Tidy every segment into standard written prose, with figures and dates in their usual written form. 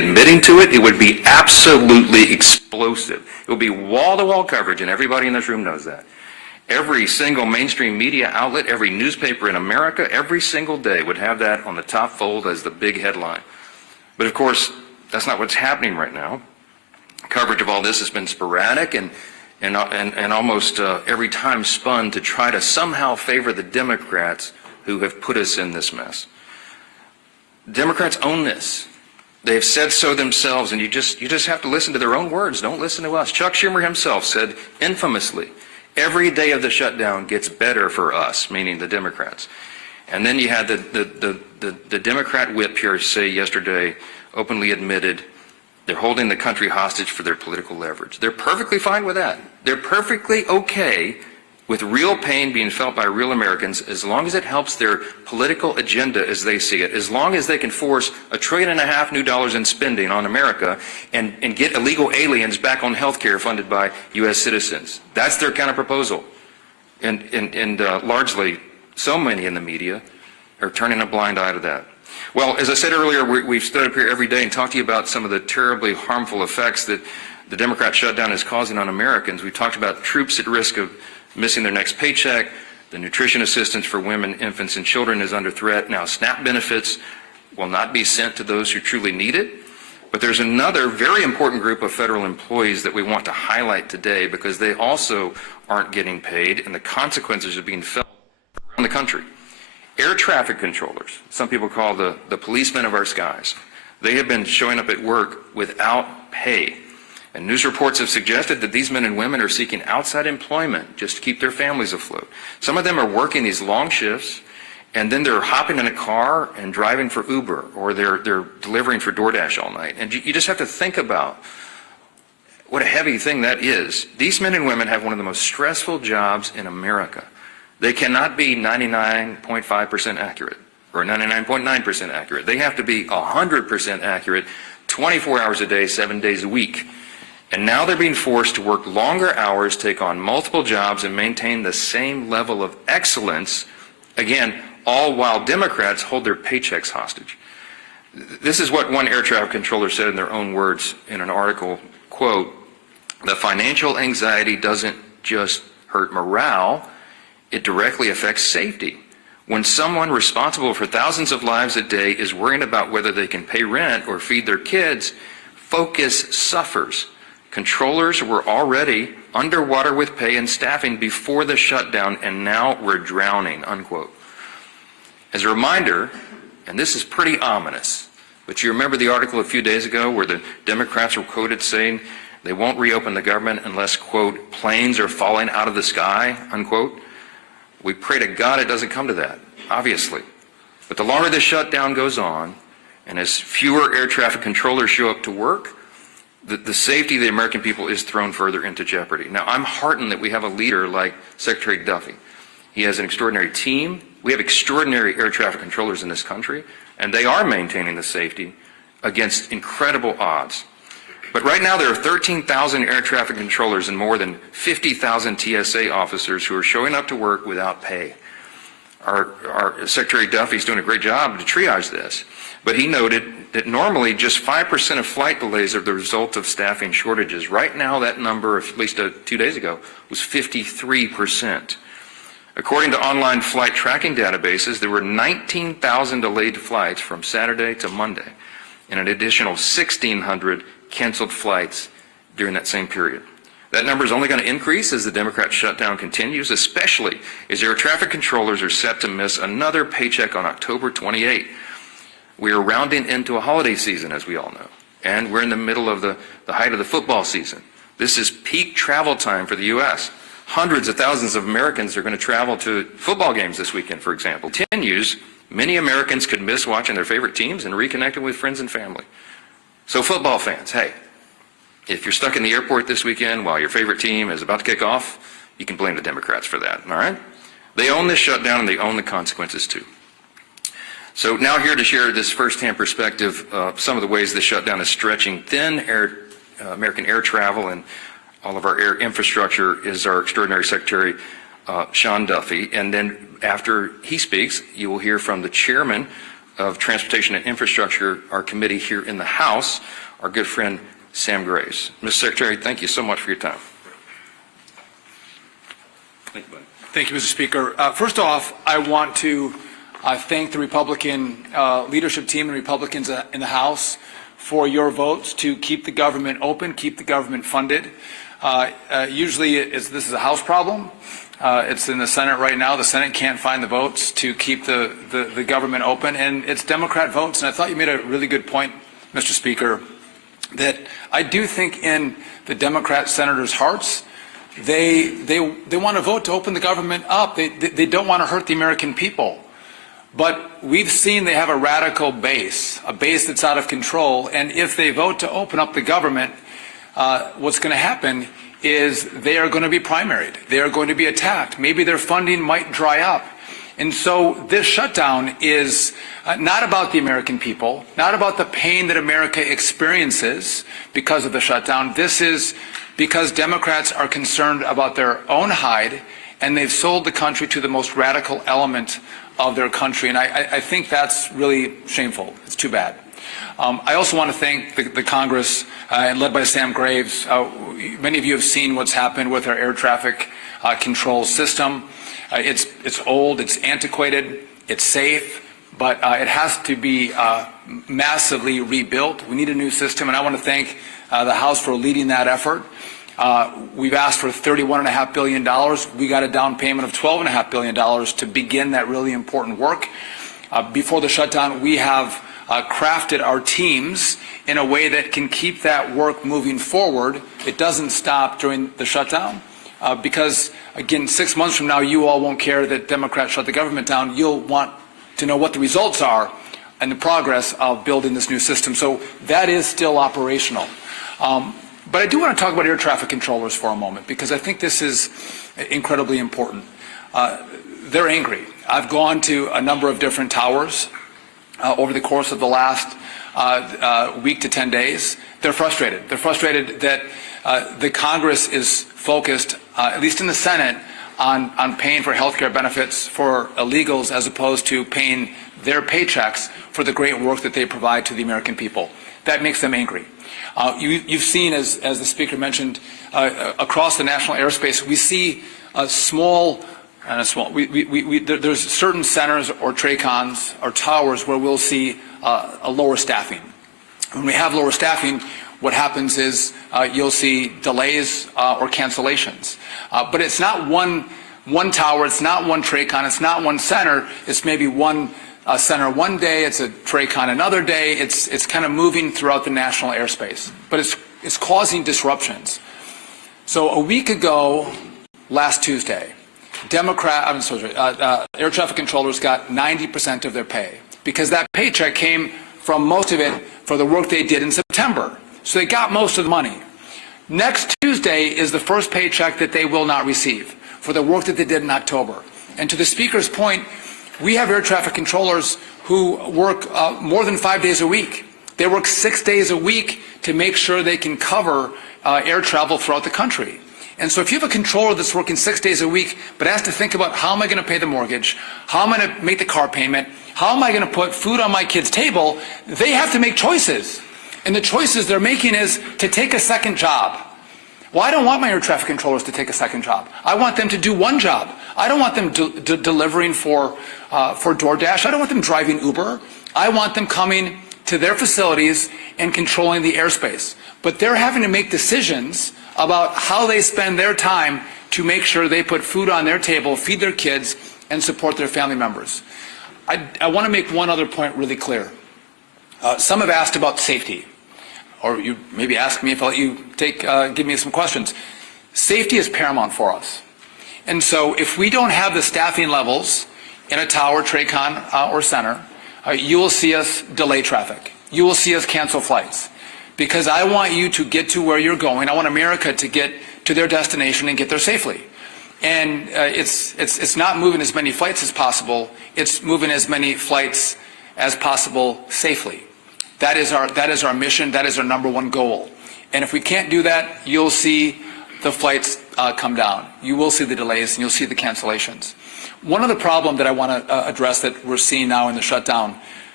admitting to it, it would be absolutely explosive. It would be wall-to-wall coverage, and everybody in this room knows that. Every single mainstream media outlet, every newspaper in America, every single day would have that on the top fold as the big headline. But of course, that's not what's happening right now. Coverage of all this has been sporadic and almost every time spun to try to somehow favor the Democrats who have put us in this mess. Democrats own this. They've said so themselves, and you just have to listen to their own words. Don't listen to us. Chuck Schumer himself said infamously, every day of the shutdown gets better for us, meaning the Democrats. And then you had the Democrat whip here say yesterday, openly admitted, they're holding the country hostage for their political leverage. They're perfectly fine with that. They're perfectly okay with real pain being felt by real Americans as long as it helps their political agenda as they see it, as long as they can force $1.5 trillion new dollars in spending on America and get illegal aliens back on health care funded by U.S. citizens. That's their kind of proposal. And largely, so many in the media are turning a blind eye to that. Well, as I said earlier, we've stood up here every day and talked to you about some of the terribly harmful effects that the Democrat shutdown is causing on Americans. We talked about troops at risk of missing their next paycheck. The nutrition assistance for women, infants, and children is under threat. Now, SNAP benefits will not be sent to those who truly need it. But there's another very important group of federal employees that we want to highlight today because they also aren't getting paid, and the consequences are being felt around the country. Air traffic controllers, some people call the policemen of our skies. They have been showing up at work without pay. And news reports have suggested that these men and women are seeking outside employment just to keep their families afloat. Some of them are working these long shifts, and then they're hopping in a car and driving for Uber, or they're delivering for DoorDash all night. And you just have to think about what a heavy thing that is. These men and women have one of the most stressful jobs in America. They cannot be 99.5% accurate or 99.9% accurate. They have to be 100% accurate 24 hours a day, 7 days a week. And now they're being forced to work longer hours, take on multiple jobs, and maintain the same level of excellence, again, all while Democrats hold their paychecks hostage. This is what one air traffic controller said in their own words in an article, quote, "The financial anxiety doesn't just hurt morale, it directly affects safety. When someone responsible for thousands of lives a day is worrying about whether they can pay rent or feed their kids, focus suffers. Controllers were already underwater with pay and staffing before the shutdown, and now we're drowning," unquote. As a reminder, and this is pretty ominous, but you remember the article a few days ago where the Democrats were quoted saying they won't reopen the government unless, quote, planes are falling out of the sky, unquote. We pray to God it doesn't come to that, obviously. But the longer this shutdown goes on, and as fewer air traffic controllers show up to work, the safety of the American people is thrown further into jeopardy. Now, I'm heartened that we have a leader like Secretary Duffy. He has an extraordinary team. We have extraordinary air traffic controllers in this country, and they are maintaining the safety against incredible odds. But right now there are 13,000 air traffic controllers and more than 50,000 TSA officers who are showing up to work without pay. Our Secretary Duffy is doing a great job to triage this, but he noted that normally just 5% of flight delays are the result of staffing shortages. Right now that number, at least 2 days ago, was 53%. According to online flight tracking databases, there were 19,000 delayed flights from Saturday to Monday, and an additional 1,600 canceled flights during that same period. That number is only going to increase as the Democrat shutdown continues, especially as air traffic controllers are set to miss another paycheck on October 28. We are rounding into a holiday season, as we all know, and we're in the middle of the height of the football season. This is peak travel time for the U.S. Hundreds of thousands of Americans are going to travel to football games this weekend, for example. Continues, many Americans could miss watching their favorite teams and reconnecting with friends and family. So football fans, hey, if you're stuck in the airport this weekend while your favorite team is about to kick off, you can blame the Democrats for that, all right? They own this shutdown and they own the consequences too. So now here to share this firsthand perspective, some of the ways this shutdown is stretching thin American air travel and all of our air infrastructure is our extraordinary Secretary, Sean Duffy. And then after he speaks, you will hear from the chairman of Transportation and Infrastructure, our committee here in the House, our good friend Sam Graves. Mr. Secretary, thank you so much for your time. Thank you, buddy. Thank you, Mr. Speaker. First off, I want to thank the Republican leadership team and Republicans in the House for your votes to keep the government open, keep the government funded. Usually this is a House problem. It's in the Senate right now. The Senate can't find the votes to keep the government open, and it's Democrat votes. And I thought you made a really good point, Mr. Speaker, that I do think in the Democrat senators' hearts, they want to vote to open the government up. They don't want to hurt the American people. But we've seen they have a radical base, a base that's out of control. And if they vote to open up the government, what's going to happen is they are going to be primaried. They are going to be attacked. Maybe their funding might dry up. And so this shutdown is not about the American people, not about the pain that America experiences because of the shutdown. This is because Democrats are concerned about their own hide, and they've sold the country to the most radical element of their country. And I think that's really shameful. It's too bad. I also want to thank the Congress, led by Sam Graves. Many of you have seen what's happened with our air traffic control system. It's old, it's antiquated, it's safe, but it has to be massively rebuilt. We need a new system, and I want to thank the House for leading that effort. We've asked for $31.5 billion. We got a down payment of $12.5 billion to begin that really important work. Before the shutdown, we have crafted our teams in a way that can keep that work moving forward. It doesn't stop during the shutdown because, again, 6 months from now, you all won't care that Democrats shut the government down. You'll want to know what the results are and the progress of building this new system. So that is still operational. But I do want to talk about air traffic controllers for a moment because I think this is incredibly important. They're angry. I've gone to a number of different towers over the course of the last week to 10 days. They're frustrated. They're frustrated that the Congress is focused, at least in the Senate, on paying for health care benefits for illegals as opposed to paying their paychecks for the great work that they provide to the American people. That makes them angry. You've seen, as the Speaker mentioned, across the national airspace, we see there's certain centers or TRACONs or towers where we'll see a lower staffing. When we have lower staffing, what happens is you'll see delays or cancellations. But it's not one tower, it's not one TRACON, it's not one center, it's maybe one center one day, it's a TRACON another day, it's kind of moving throughout the national airspace. But it's causing disruptions. So a week ago, last Tuesday, air traffic controllers got 90% of their pay because that paycheck came from most of it for the work they did in September. So they got most of the money. Next Tuesday is the first paycheck that they will not receive for the work that they did in October. And to the Speaker's point, we have air traffic controllers who work more than 5 days a week. They work 6 days a week to make sure they can cover air travel throughout the country. And so if you have a controller that's working 6 days a week but has to think about how am I going to pay the mortgage, how am I going to make the car payment, how am I going to put food on my kid's table, they have to make choices. And the choices they're making is to take a second job. Well, I don't want my air traffic controllers to take a second job. I want them to do one job. I don't want them delivering for DoorDash. I don't want them driving Uber. I want them coming to their facilities and controlling the airspace. But they're having to make decisions about how they spend their time to make sure they put food on their table, feed their kids, and support their family members. I want to make one other point really clear. Some have asked about safety, or you maybe ask me if I'll let you give me some questions. Safety is paramount for us. And so if we don't have the staffing levels in a tower, TRACON, or center, you will see us delay traffic. You will see us cancel flights. Because I want you to get to where you're going. I want America to get to their destination and get there safely. And it's not moving as many flights as possible. It's moving as many flights as possible safely. That is our mission. That is our number one goal. And if we can't do that, you'll see the flights come down. You will see the delays and you'll see the cancellations. One other problem that I want to address that we're seeing now in the shutdown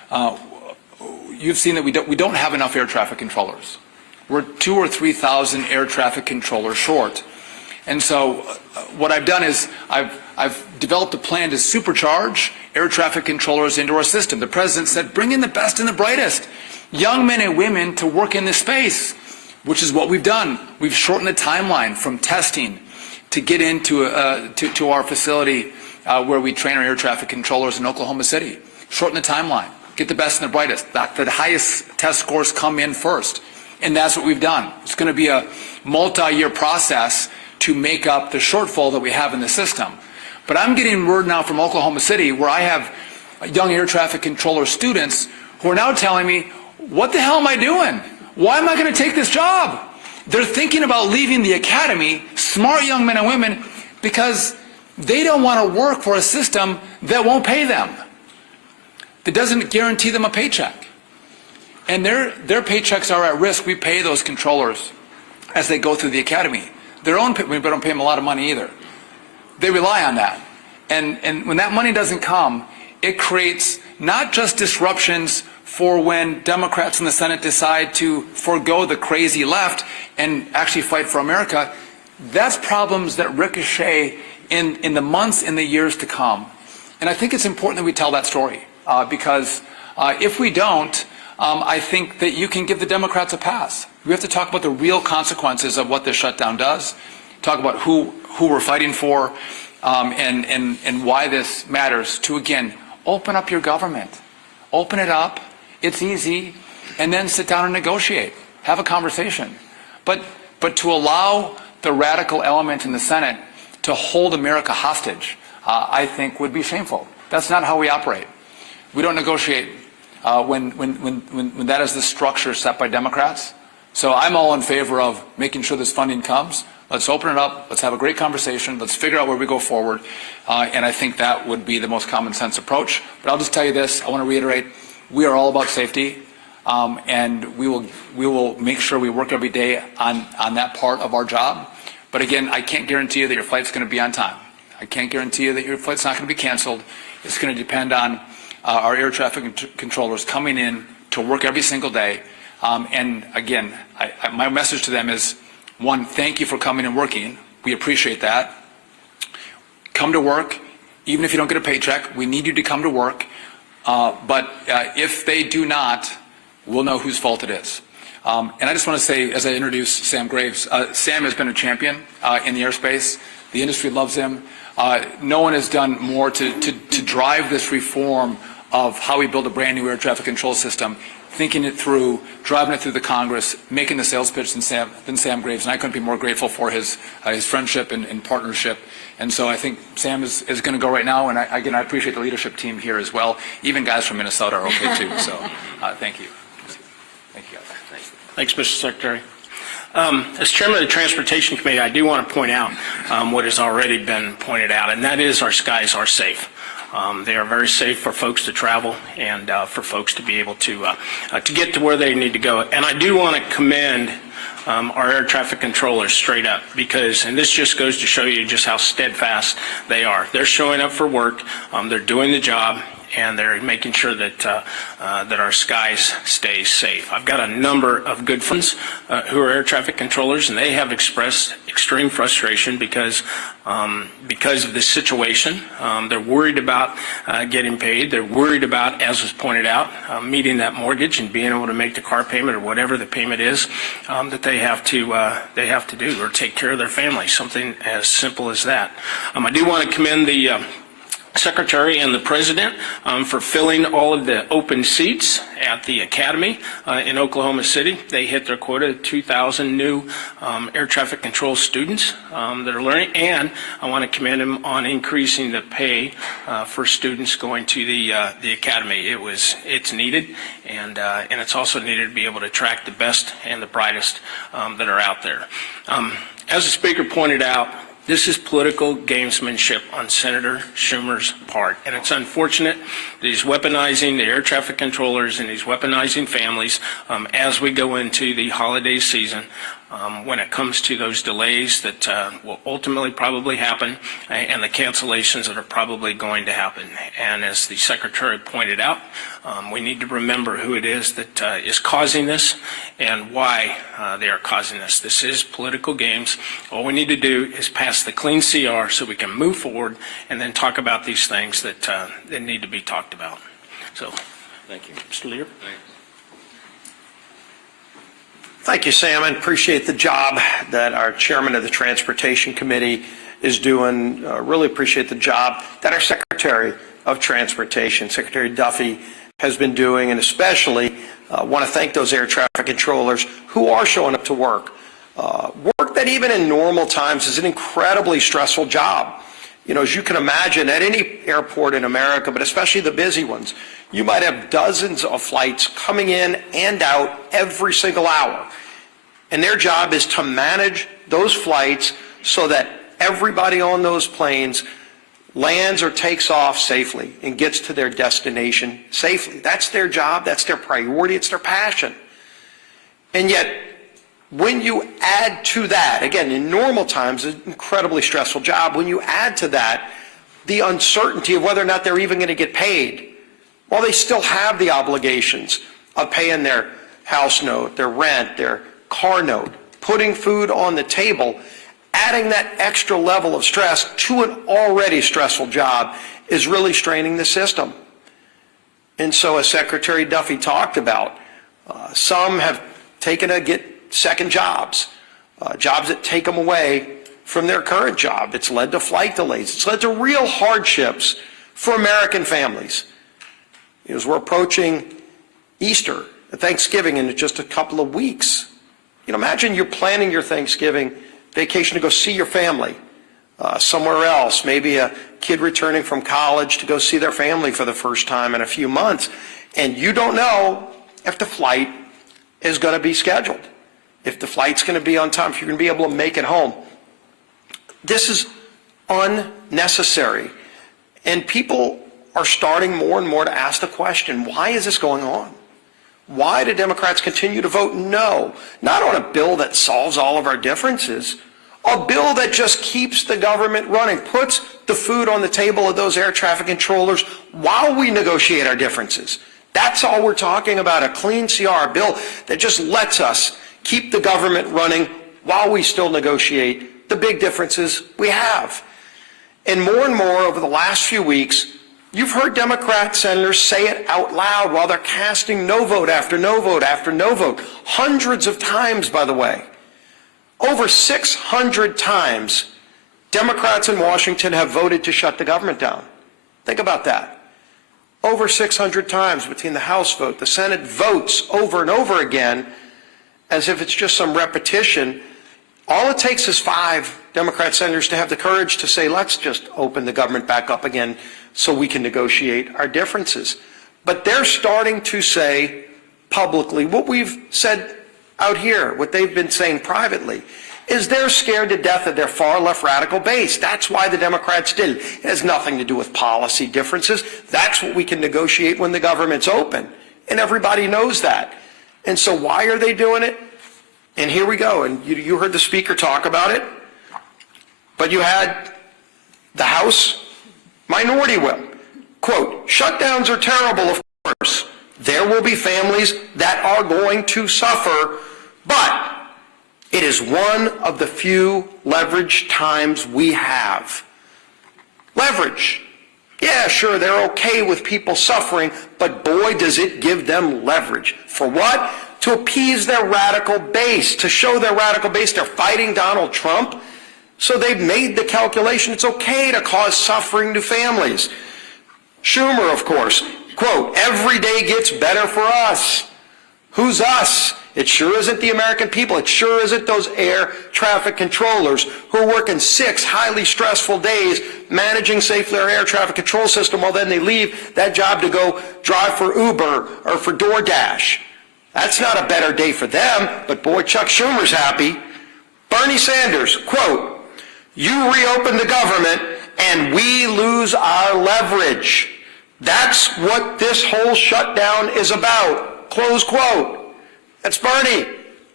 you've seen that we don't have enough air traffic controllers. We're 2,000 or 3,000 air traffic controllers short. And so what I've done is I've developed a plan to supercharge air traffic controllers into our system. The President said, bring in the best and the brightest, young men and women to work in this space, which is what we've done. We've shortened the timeline from testing to get into to our facility where we train our air traffic controllers in Oklahoma City. Shorten the timeline. Get the best and the brightest. The highest test scores come in first. And that's what we've done. It's going to be a multi-year process to make up the shortfall that we have in the system. But I'm getting word now from Oklahoma City where I have young air traffic controller students who are now telling me, what the hell am I doing? Why am I going to take this job? They're thinking about leaving the academy, smart young men and women, because they don't want to work for a system that won't pay them, that doesn't guarantee them a paycheck. And their paychecks are at risk. We pay those controllers as they go through the academy. We don't pay them a lot of money either. They rely on that. And when that money doesn't come, it creates not just disruptions for when Democrats in the Senate decide to forego the crazy left and actually fight for America. That's problems that ricochet in the months and the years to come. And I think it's important that we tell that story because if we don't, I think that you can give the Democrats a pass. We have to talk about the real consequences of what this shutdown does, talk about who we're fighting for, and why this matters to, again, open up your government. Open it up. It's easy. And then sit down and negotiate. Have a conversation. But to allow the radical element in the Senate to hold America hostage, I think would be shameful. That's not how we operate. We don't negotiate when that is the structure set by Democrats. So I'm all in favor of making sure this funding comes. Let's open it up. Let's have a great conversation. Let's figure out where we go forward. And I think that would be the most common sense approach. But I'll just tell you this. I want to reiterate, we are all about safety. And we will make sure we work every day on that part of our job. But again, I can't guarantee you that your flight's going to be on time. I can't guarantee you that your flight's not going to be canceled. It's going to depend on our air traffic controllers coming in to work every single day. And again, my message to them is, one, thank you for coming and working. We appreciate that. Come to work. Even if you don't get a paycheck, we need you to come to work. But if they do not, we'll know whose fault it is. And I just want to say, as I introduce Sam Graves, Sam has been a champion in the airspace. The industry loves him. No one has done more to drive this reform of how we build a brand new air traffic control system, thinking it through, driving it through the Congress, making the sales pitch than Sam Graves. And I couldn't be more grateful for his friendship and partnership. And so I think Sam is going to go right now. And again, I appreciate the leadership team here as well. Even guys from Minnesota are okay too. So thank you. Thank you, guys. Thanks, Mr. Secretary. As chairman of the Transportation Committee, I do want to point out what has already been pointed out, and that is our skies are safe. They are very safe for folks to travel and for folks to be able to get to where they need to go. And I do want to commend our air traffic controllers straight up because, and this just goes to show you just how steadfast they are. They're showing up for work, they're doing the job, and they're making sure that that our skies stay safe. I've got a number of good friends who are air traffic controllers, and they have expressed extreme frustration because of this situation. They're worried about getting paid. They're worried about, as was pointed out, meeting that mortgage and being able to make the car payment or whatever the payment is that they have to do or take care of their family. Something as simple as that. I do want to commend the Secretary and the President for filling all of the open seats at the Academy in Oklahoma City. They hit their quota of 2,000 new air traffic control students that are learning, and I want to commend them on increasing the pay for students going to the Academy. It's needed, and it's also needed to be able to attract the best and the brightest that are out there. As the Speaker pointed out, this is political gamesmanship on Senator Schumer's part, and it's unfortunate that he's weaponizing the air traffic controllers and he's weaponizing families as we go into the holiday season. when it comes to those delays that will ultimately probably happen and the cancellations that are probably going to happen. And as the Secretary pointed out, we need to remember who it is that is causing this and why they are causing this. This is political games. All we need to do is pass the clean CR so we can move forward and then talk about these things that need to be talked about. So, thank you. Mr. Lear? Thank you, Sam, and appreciate the job that our chairman of the Transportation Committee is doing. Really appreciate the job that our Secretary of Transportation, Secretary Duffy, has been doing, and especially want to thank those air traffic controllers who are showing up to work. Work that even in normal times is an incredibly stressful job. You know, as you can imagine, at any airport in America, but especially the busy ones, you might have dozens of flights coming in and out every single hour. And their job is to manage those flights so that everybody on those planes lands or takes off safely and gets to their destination safely. That's their job, that's their priority, it's their passion. And yet, when you add to that, again, in normal times, an incredibly stressful job, when you add to that the uncertainty of whether or not they're even going to get paid, while they still have the obligations of paying their house note, their rent, their car note, putting food on the table, adding that extra level of stress to an already stressful job is really straining the system. And so as Secretary Duffy talked about, some have taken get second jobs, jobs that take them away from their current job. It's led to flight delays. It's led to real hardships for American families. As we're approaching Easter, Thanksgiving in just a couple of weeks, you know, imagine you're planning your Thanksgiving vacation to go see your family somewhere else, maybe a kid returning from college to go see their family for the first time in a few months, and you don't know if the flight is going to be scheduled, if the flight's going to be on time, if you're going to be able to make it home. This is unnecessary, and people are starting more and more to ask the question, why is this going on? Why do Democrats continue to vote no? Not on a bill that solves all of our differences, a bill that just keeps the government running, puts the food on the table of those air traffic controllers while we negotiate our differences. That's all we're talking about, a clean CR, a bill that just lets us keep the government running while we still negotiate the big differences we have. And more over the last few weeks, you've heard Democrat senators say it out loud while they're casting no vote after no vote after no vote. Hundreds of times, by the way. Over 600 times, Democrats in Washington have voted to shut the government down. Think about that. Over 600 times between the House vote, the Senate votes over and over again, as if it's just some repetition. All it takes is 5 Democrat senators to have the courage to say, let's just open the government back up again so we can negotiate our differences. But they're starting to say publicly what we've said out here, what they've been saying privately, is they're scared to death of their far left radical base. That's why the Democrats did it. It has nothing to do with policy differences. That's what we can negotiate when the government's open. And everybody knows that. And so why are they doing it? And here we go. And you heard the speaker talk about it. But you had the House minority whip. Quote, shutdowns are terrible, of course. There will be families that are going to suffer, but it is one of the few leverage times we have. Leverage. Yeah, sure, they're okay with people suffering, but boy, does it give them leverage. For what? To appease their radical base, to show their radical base they're fighting Donald Trump. So they've made the calculation it's okay to cause suffering to families. Schumer, of course, quote, every day gets better for us. Who's us? It sure isn't the American people. It sure isn't those air traffic controllers who are working 6 highly stressful days managing safely our air traffic control system while then they leave that job to go drive for Uber or for DoorDash. That's not a better day for them, but boy, Chuck Schumer's happy. Bernie Sanders, quote, you reopen the government and we lose our leverage. That's what this whole shutdown is about. Close quote. That's Bernie.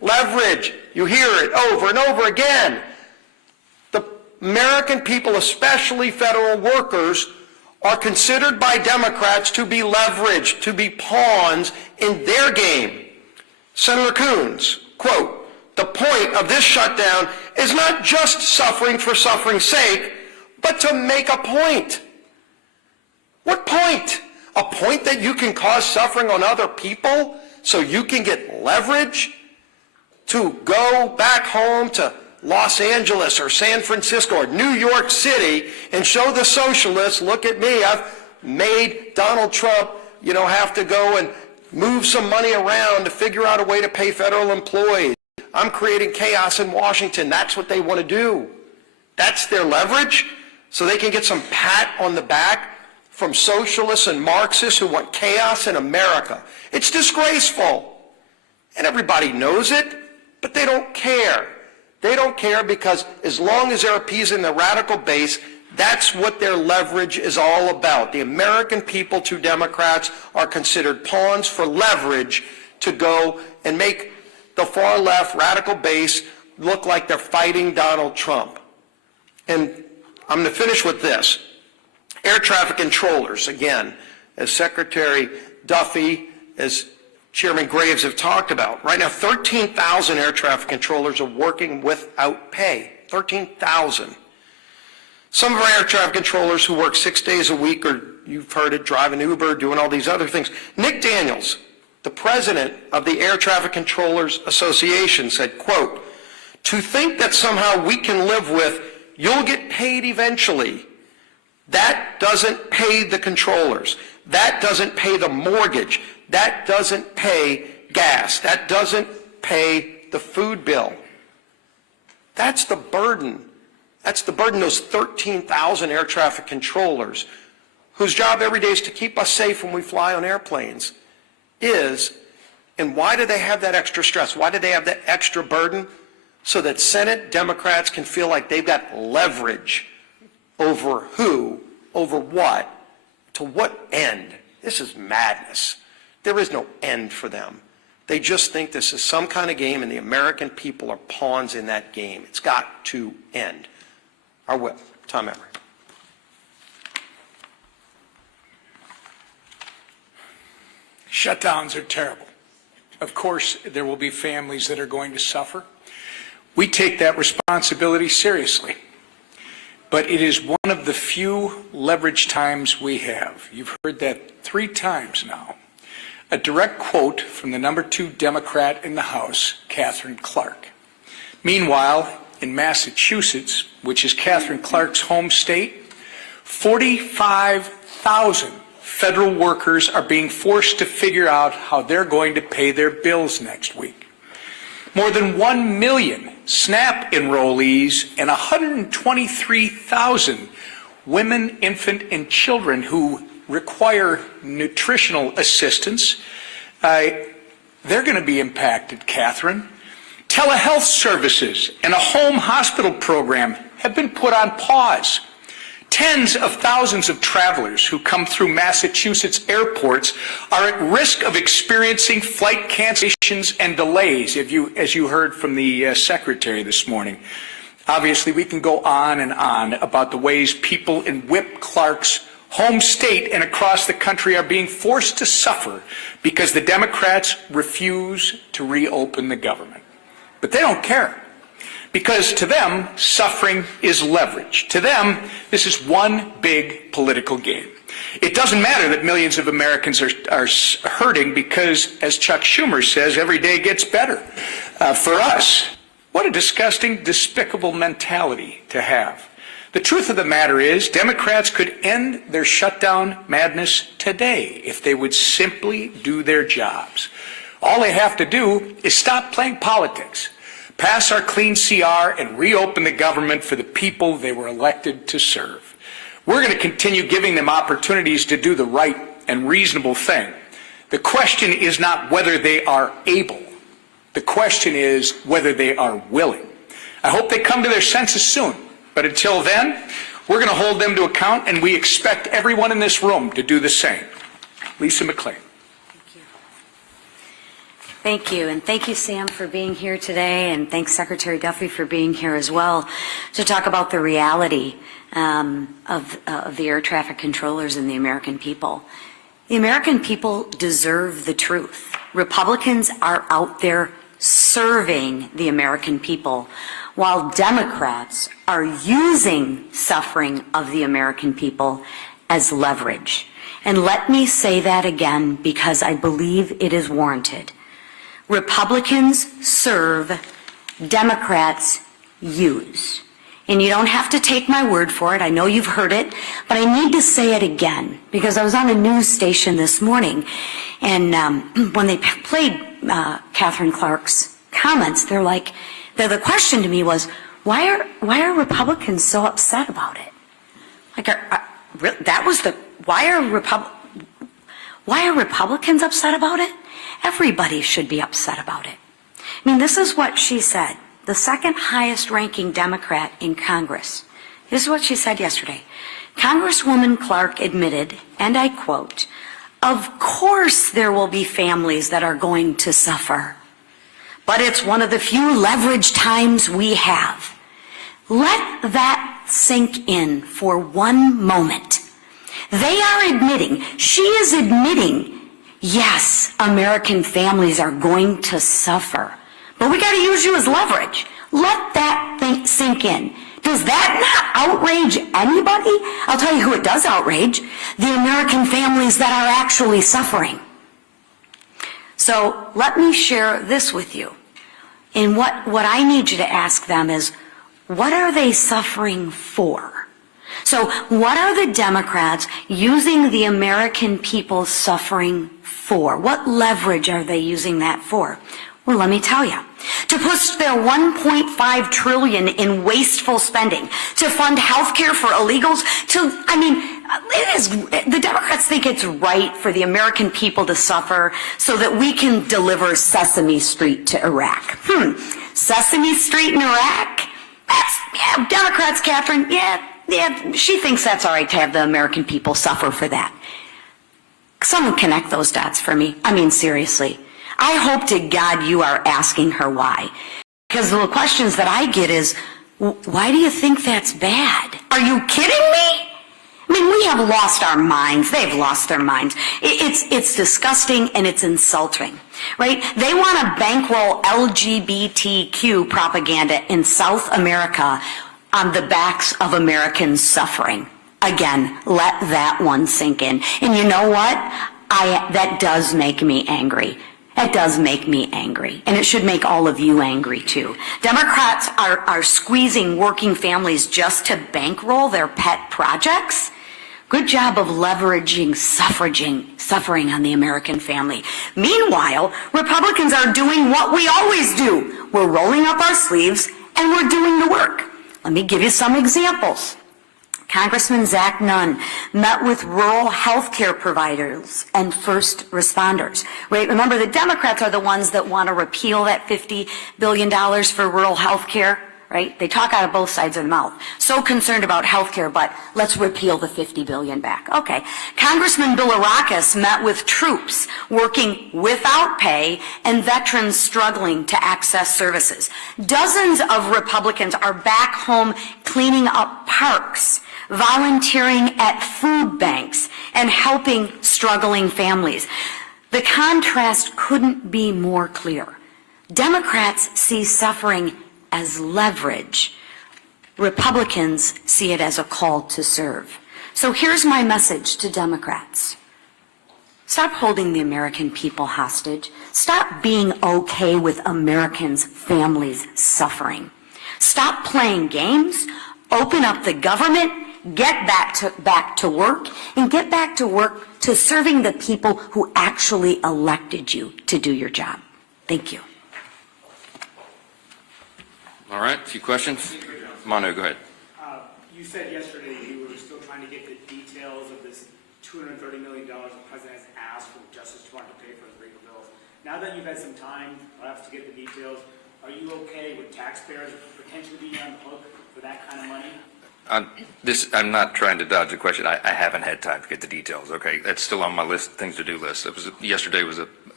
leverage. You hear it over and over again. The American people, especially federal workers, are considered by Democrats to be leveraged, to be pawns in their game. Senator Coons, quote, "The point of this shutdown is not just suffering for suffering's sake, but to make a point." What point? A point that you can cause suffering on other people so you can get leverage to go back home to Los Angeles or San Francisco or New York City and show the socialists, look at me, I've made Donald Trump, have to go and move some money around to figure out a way to pay federal employees. I'm creating chaos in Washington. That's what they want to do. That's their leverage, so they can get some pat on the back from socialists and Marxists who want chaos in America. It's disgraceful. And everybody knows it, but they don't care. They don't care because as long as they're appeasing the radical base, that's what their leverage is all about. The American people to Democrats are considered pawns for leverage to go and make the far left radical base look like they're fighting Donald Trump. And I'm going to finish with this. Air traffic controllers, again, as Secretary Duffy, as Chairman Graves have talked about. Right now, 13,000 air traffic controllers are working without pay. 13,000. Some of our air traffic controllers who work 6 days a week, or you've heard it, driving Uber, doing all these other things. Nick Daniels, the president of the Air Traffic Controllers Association, said, quote, "To think that somehow we can live with, you'll get paid eventually. That doesn't pay the controllers. That doesn't pay the mortgage. That doesn't pay gas. That doesn't pay the food bill." That's the burden. That's the burden, those 13,000 air traffic controllers, whose job every day is to keep us safe when we fly on airplanes, is, and why do they have that extra stress? Why do they have that extra burden? So that Senate Democrats can feel like they've got leverage over who, over what, to what end? This is madness. There is no end for them. They just think this is some kind of game, and the American people are pawns in that game. It's got to end. Our whip, Tom Emory. Shutdowns are terrible. Of course, there will be families that are going to suffer. We take that responsibility seriously. But it is one of the few leverage times we have. You've heard that 3 times now. A direct quote from the number 2 Democrat in the House, Katherine Clark. Meanwhile, in Massachusetts, which is Katherine Clark's home state, 45,000 federal workers are being forced to figure out how they're going to pay their bills next week. More than 1 million SNAP enrollees and 123,000 women, infant, and children who require nutritional assistance, they're going to be impacted, Catherine. Telehealth services and a home hospital program have been put on pause. Tens of thousands of travelers who come through Massachusetts airports are at risk of experiencing flight cancellations and delays, as you heard from the Secretary this morning. Obviously, we can go on and on about the ways people in Whip Clark's home state and across the country are being forced to suffer because the Democrats refuse to reopen the government. But they don't care. Because to them, suffering is leverage. To them, this is one big political game. It doesn't matter that millions of Americans are hurting because, as Chuck Schumer says, every day gets better. For us, what a disgusting, despicable mentality to have. The truth of the matter is, Democrats could end their shutdown madness today if they would simply do their jobs. All they have to do is stop playing politics, pass our clean CR, and reopen the government for the people they were elected to serve. We're going to continue giving them opportunities to do the right and reasonable thing. The question is not whether they are able. The question is whether they are willing. I hope they come to their senses soon. But until then, we're going to hold them to account, and we expect everyone in this room to do the same. Lisa McClain. Thank you, and thank you, Sam, for being here today, and thanks, Secretary Duffy, for being here as well to talk about the reality of the air traffic controllers and the American people. The American people deserve the truth. Republicans are out there serving the American people, while Democrats are using suffering of the American people as leverage. And let me say that again because I believe it is warranted. Republicans serve, Democrats use. And you don't have to take my word for it. I know you've heard it, but I need to say it again because I was on a news station this morning, and when they played Catherine Clark's comments, the question to me was, why are Republicans so upset about it? Why are Republicans upset about it? Everybody should be upset about it. I mean, this is what she said, the second highest ranking Democrat in Congress. This is what she said yesterday. Congresswoman Clark admitted, and I quote, "Of course there will be families that are going to suffer, but it's one of the few leverage times we have." Let that sink in for one moment. They are admitting, she is admitting, yes, American families are going to suffer, but we got to use you as leverage. Let that thing sink in. Does that not outrage anybody? I'll tell you who it does outrage, the American families that are actually suffering. So let me share this with you. And what I need you to ask them is, what are they suffering for? So what are the Democrats using the American people suffering for? What leverage are they using that for? Well, let me tell you. To push their $1.5 trillion in wasteful spending, to fund health care for illegals, the Democrats think it's right for the American people to suffer so that we can deliver Sesame Street to Iraq. Sesame Street in Iraq? Democrats, Catherine, she thinks that's all right to have the American people suffer for that. Someone connect those dots for me. I mean, seriously. I hope to God you are asking her why. Because the questions that I get is, why do you think that's bad? Are you kidding me? I mean, we have lost our minds. They've lost their minds. It's disgusting and it's insulting, right? They want to bankroll LGBTQ propaganda in South America on the backs of Americans suffering. Again, let that one sink in. And you know what? That does make me angry. It does make me angry. And it should make all of you angry too. Democrats are squeezing working families just to bankroll their pet projects. Good job of leveraging suffering on the American family. Meanwhile, Republicans are doing what we always do. We're rolling up our sleeves and we're doing the work. Let me give you some examples. Congressman Zach Nunn met with rural health care providers and first responders. Right? Remember, the Democrats are the ones that want to repeal that $50 billion for rural health care. Right? They talk out of both sides of the mouth. So concerned about health care, but let's repeal the $50 billion back. Okay. Congressman Bilirakis met with troops working without pay and veterans struggling to access services. Dozens of Republicans are back home cleaning up parks, volunteering at food banks, and helping struggling families. The contrast couldn't be more clear. Democrats see suffering as leverage. Republicans see it as a call to serve. So here's my message to Democrats. Stop holding the American people hostage. Stop being okay with Americans' families suffering. Stop playing games. Open up the government. Get back to work, and get back to work to serving the people who actually elected you to do your job. Thank you. All right, a few questions? Manu, go ahead. You said yesterday you were still trying to get the details of this $230 million the president has asked for the Justice Department to pay for his legal bills. Now that you've had some time, perhaps, to get the details, are you okay with taxpayers potentially being on the hook for that kind of money? I'm not trying to dodge the question. I haven't had time to get the details, okay? That's still on my list, things to do list. Yesterday was a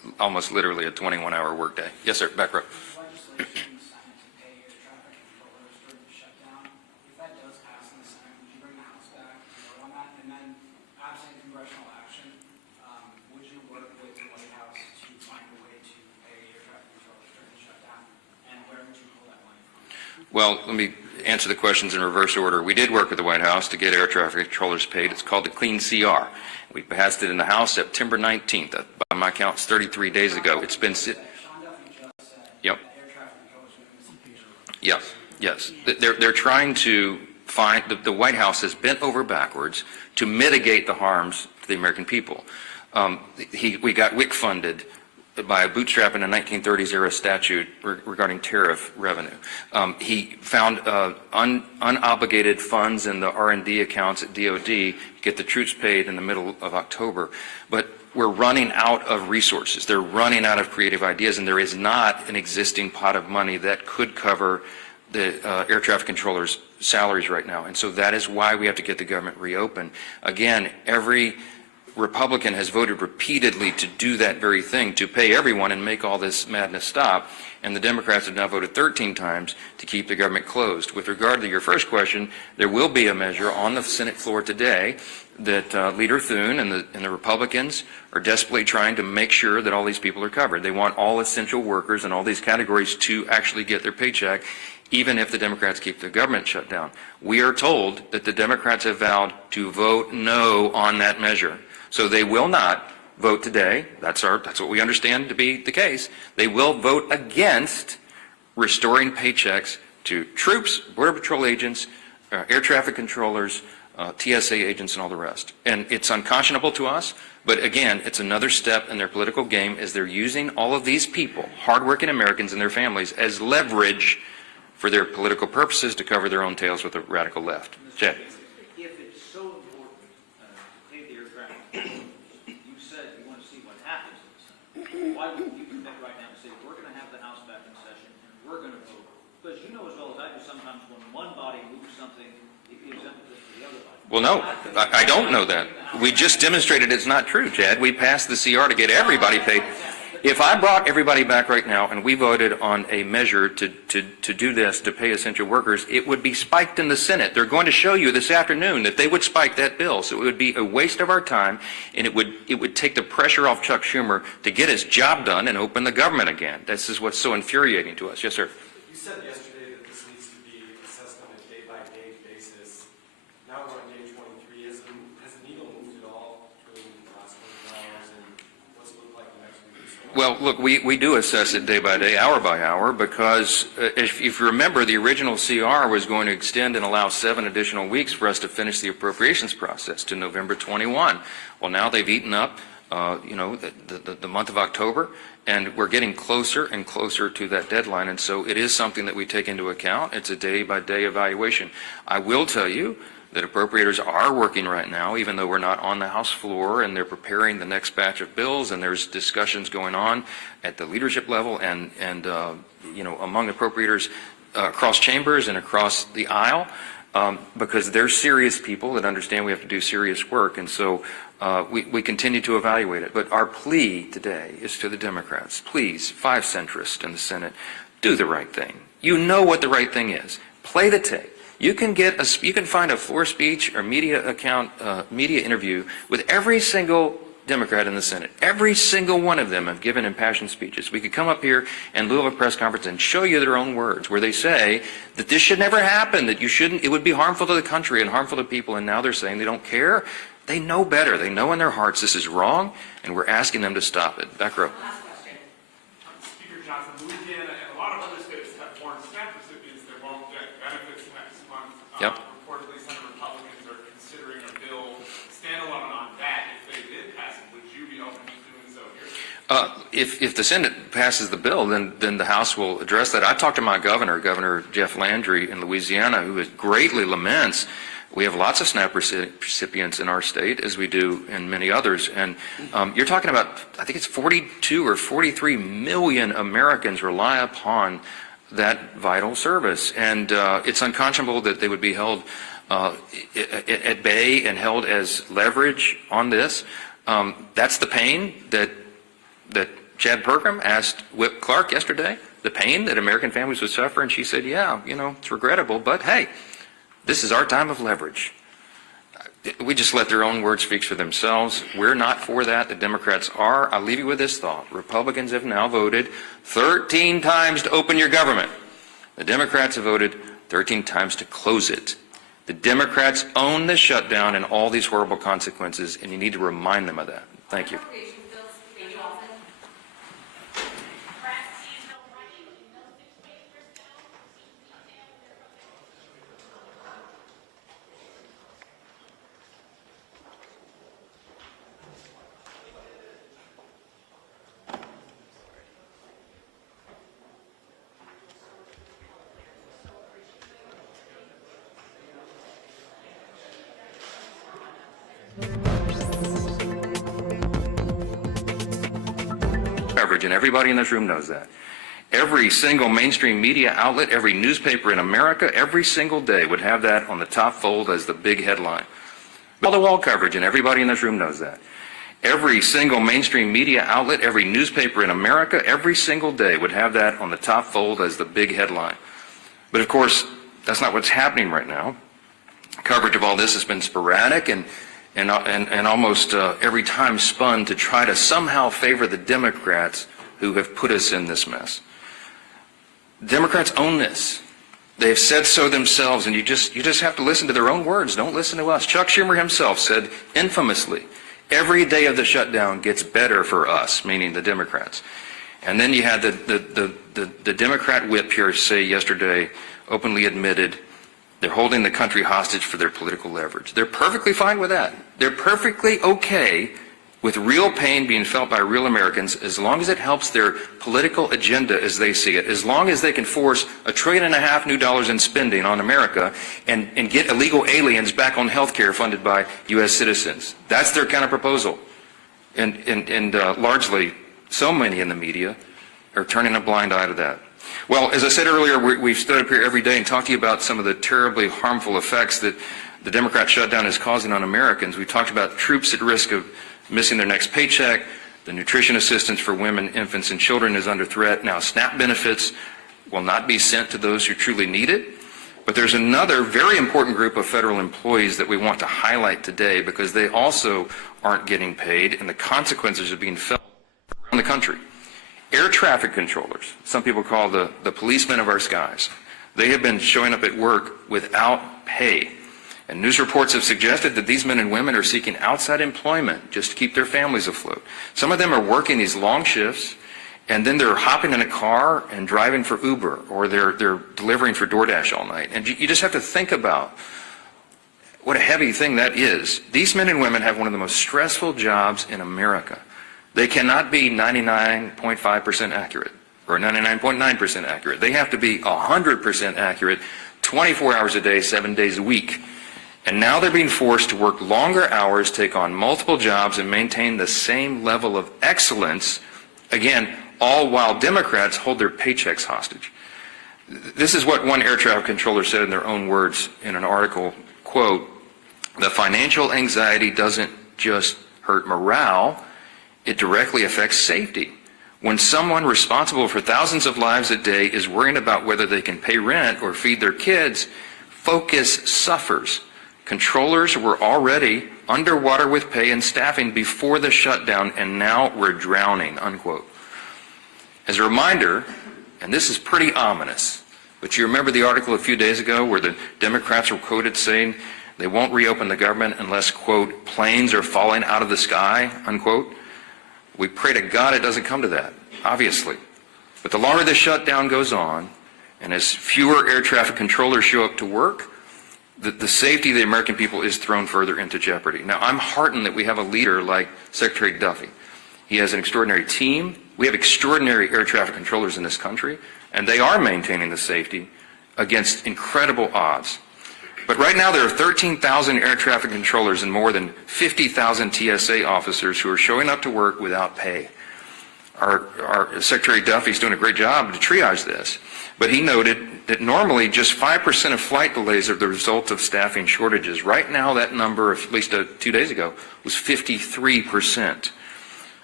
almost literally a 21-hour workday. Yes, sir, back row. Legislation in the Senate to pay air traffic controllers during the shutdown. If that does pass in the Senate, would you bring the House back and vote on that? And then, absent congressional action, would you work with the White House to find a way to pay air traffic controllers during the shutdown? And where would you pull that money from? Well, let me answer the questions in reverse order. We did work with the White House to get air traffic controllers paid. It's called the Clean CR. We passed it in the House September 19th. By my count, it's 33 days ago. It's been... Sean Duffy just said Yep. that air traffic controllers are going to be Yes, yes. They're trying to find, the White House has bent over backwards to mitigate the harms to the American people. We got WIC funded by a bootstrap in a 1930s era statute regarding tariff revenue. He found unobligated funds in the R&D accounts at DOD to get the troops paid in the middle of October. But we're running out of resources. They're running out of creative ideas, and there is not an existing pot of money that could cover the air traffic controllers' salaries right now. And so that is why we have to get the government reopened. Again, every Republican has voted repeatedly to do that very thing, to pay everyone and make all this madness stop, and the Democrats have now voted 13 times to keep the government closed. With regard to your first question, there will be a measure on the Senate floor today that Leader Thune and the Republicans are desperately trying to make sure that all these people are covered. They want all essential workers and all these categories to actually get their paycheck, even if the Democrats keep the government shut down. We are told that the Democrats have vowed to vote no on that measure. So they will not vote today. That's what we understand to be the case. They will vote against restoring paychecks to troops, Border Patrol agents, air traffic controllers, TSA agents, and all the rest. And it's unconscionable to us, but again, it's another step in their political game as they're using all of these people, hardworking Americans and their families, as leverage for their political purposes to cover their own tails with the radical left. Chad. If it's so important to pay the air traffic controllers, you said you want to see what happens in the Senate. Why wouldn't you commit right now and say, we're going to have the House back in session and we're going to vote? Because you know as well as I do, sometimes when one body moves something, it gives emphasis to the other body. Well, no, I don't know that. We just demonstrated it's not true, Chad. We passed the CR to get everybody paid. If I brought everybody back right now and we voted on a measure to do this, to pay essential workers, it would be spiked in the Senate. They're going to show you this afternoon that they would spike that bill. So it would be a waste of our time, and it would take the pressure off Chuck Schumer to get his job done and open the government again. This is what's so infuriating to us. Yes, sir. You said yesterday that this needs to be assessed on a day-by-day basis. Now we're on day 23. Has the needle moved at all between the last 24 hours and what's it look like the next week or so? Well, look, we do assess it day by day, hour by hour, because if you remember, the original CR was going to extend and allow 7 additional weeks for us to finish the appropriations process to November 21. Well, now they've eaten up, the month of October, and we're getting closer and closer to that deadline, and so it is something that we take into account. It's a day-by-day evaluation. I will tell you that appropriators are working right now, even though we're not on the House floor, and they're preparing the next batch of bills, and there's discussions going on at the leadership level and among appropriators across chambers and across the aisle, because they're serious people that understand we have to do serious work, and so we continue to evaluate it. But our plea today is to the Democrats: please, 5 centrists in the Senate, do the right thing. You know what the right thing is. Play the tape. You can find a floor speech or media interview with every single Democrat in the Senate. Every single one of them have given impassioned speeches. We could come up here in lieu of a press conference and show you their own words, where they say that this should never happen, that it would be harmful to the country and harmful to people, and now they're saying they don't care. They know better. They know in their hearts this is wrong, and we're asking them to stop it. Back row. Speaker Johnson, Louisiana and a lot of other states have foreign SNAP recipients that won't get benefits next month. Yep. Reportedly, some Republicans are considering a bill standalone on that. If they did pass it, would you be open to doing so here? If the Senate passes the bill, then the House will address that. I talked to my governor, Governor Jeff Landry in Louisiana, who greatly laments. We have lots of SNAP recipients in our state, as we do in many others. And you're talking about, I think it's 42 or 43 million Americans rely upon that vital service. And it's unconscionable that they would be held at bay and held as leverage on this. That's the pain that Chad Pergram asked Whip Clark yesterday the pain that American families would suffer, and she said, yeah, it's regrettable, but hey, this is our time of leverage. We just let their own words speak for themselves. We're not for that. The Democrats are. I'll leave you with this thought. Republicans have now voted 13 times to open your government. The Democrats have voted 13 times to close it. The Democrats own the shutdown and all these horrible consequences, and you need to remind them of that. Thank you. Coverage, and everybody in this room knows that. Every single mainstream media outlet, every newspaper in America, every single day would have that on the top fold as the big headline. Wall-to-wall coverage, and everybody in this room knows that. Every single mainstream media outlet, every newspaper in America, every single day would have that on the top fold as the big headline. But of course, that's not what's happening right now. Coverage of all this has been sporadic and almost every time spun to try to somehow favor the Democrats who have put us in this mess. Democrats own this. They've said so themselves, and you just have to listen to their own words. Don't listen to us. Chuck Schumer himself said infamously, every day of the shutdown gets better for us, meaning the Democrats. And then you had the Democrat whip here say yesterday, openly admitted, they're holding the country hostage for their political leverage. They're perfectly fine with that. They're perfectly okay with real pain being felt by real Americans as long as it helps their political agenda as they see it, as long as they can force $1.5 trillion new dollars in spending on America and get illegal aliens back on health care funded by U.S. citizens. That's their kind of proposal. And largely, so many in the media are turning a blind eye to that. Well, as I said earlier, we've stood up here every day and talked to you about some of the terribly harmful effects that the Democrat shutdown is causing on Americans. We talked about troops at risk of missing their next paycheck. The nutrition assistance for women, infants, and children is under threat. Now, SNAP benefits will not be sent to those who truly need it. But there's another very important group of federal employees that we want to highlight today because they also aren't getting paid, and the consequences are being felt around the country. Air traffic controllers, some people call the policemen of our skies. They have been showing up at work without pay. And news reports have suggested that these men and women are seeking outside employment just to keep their families afloat. Some of them are working these long shifts, and then they're hopping in a car and driving for Uber, or they're delivering for DoorDash all night. And you just have to think about what a heavy thing that is. These men and women have one of the most stressful jobs in America. They cannot be 99.5% accurate or 99.9% accurate. They have to be 100% accurate 24 hours a day, 7 days a week. And now they're being forced to work longer hours, take on multiple jobs, and maintain the same level of excellence, again, all while Democrats hold their paychecks hostage. This is what one air traffic controller said in their own words in an article, quote, "The financial anxiety doesn't just hurt morale, it directly affects safety. When someone responsible for thousands of lives a day is worrying about whether they can pay rent or feed their kids, focus suffers. Controllers were already underwater with pay and staffing before the shutdown, and now we're drowning," unquote. As a reminder, and this is pretty ominous, but you remember the article a few days ago where the Democrats were quoted saying they won't reopen the government unless, quote, "planes are falling out of the sky," unquote. We pray to God it doesn't come to that, obviously. But the longer the shutdown goes on, and as fewer air traffic controllers show up to work, the safety of the American people is thrown further into jeopardy. Now, I'm heartened that we have a leader like Secretary Duffy. He has an extraordinary team. We have extraordinary air traffic controllers in this country, and they are maintaining the safety against incredible odds. But right now there are 13,000 air traffic controllers and more than 50,000 TSA officers who are showing up to work without pay. Our Secretary Duffy's doing a great job to triage this, but he noted that normally just 5% of flight delays are the result of staffing shortages. Right now that number, at least 2 days ago, was 53%.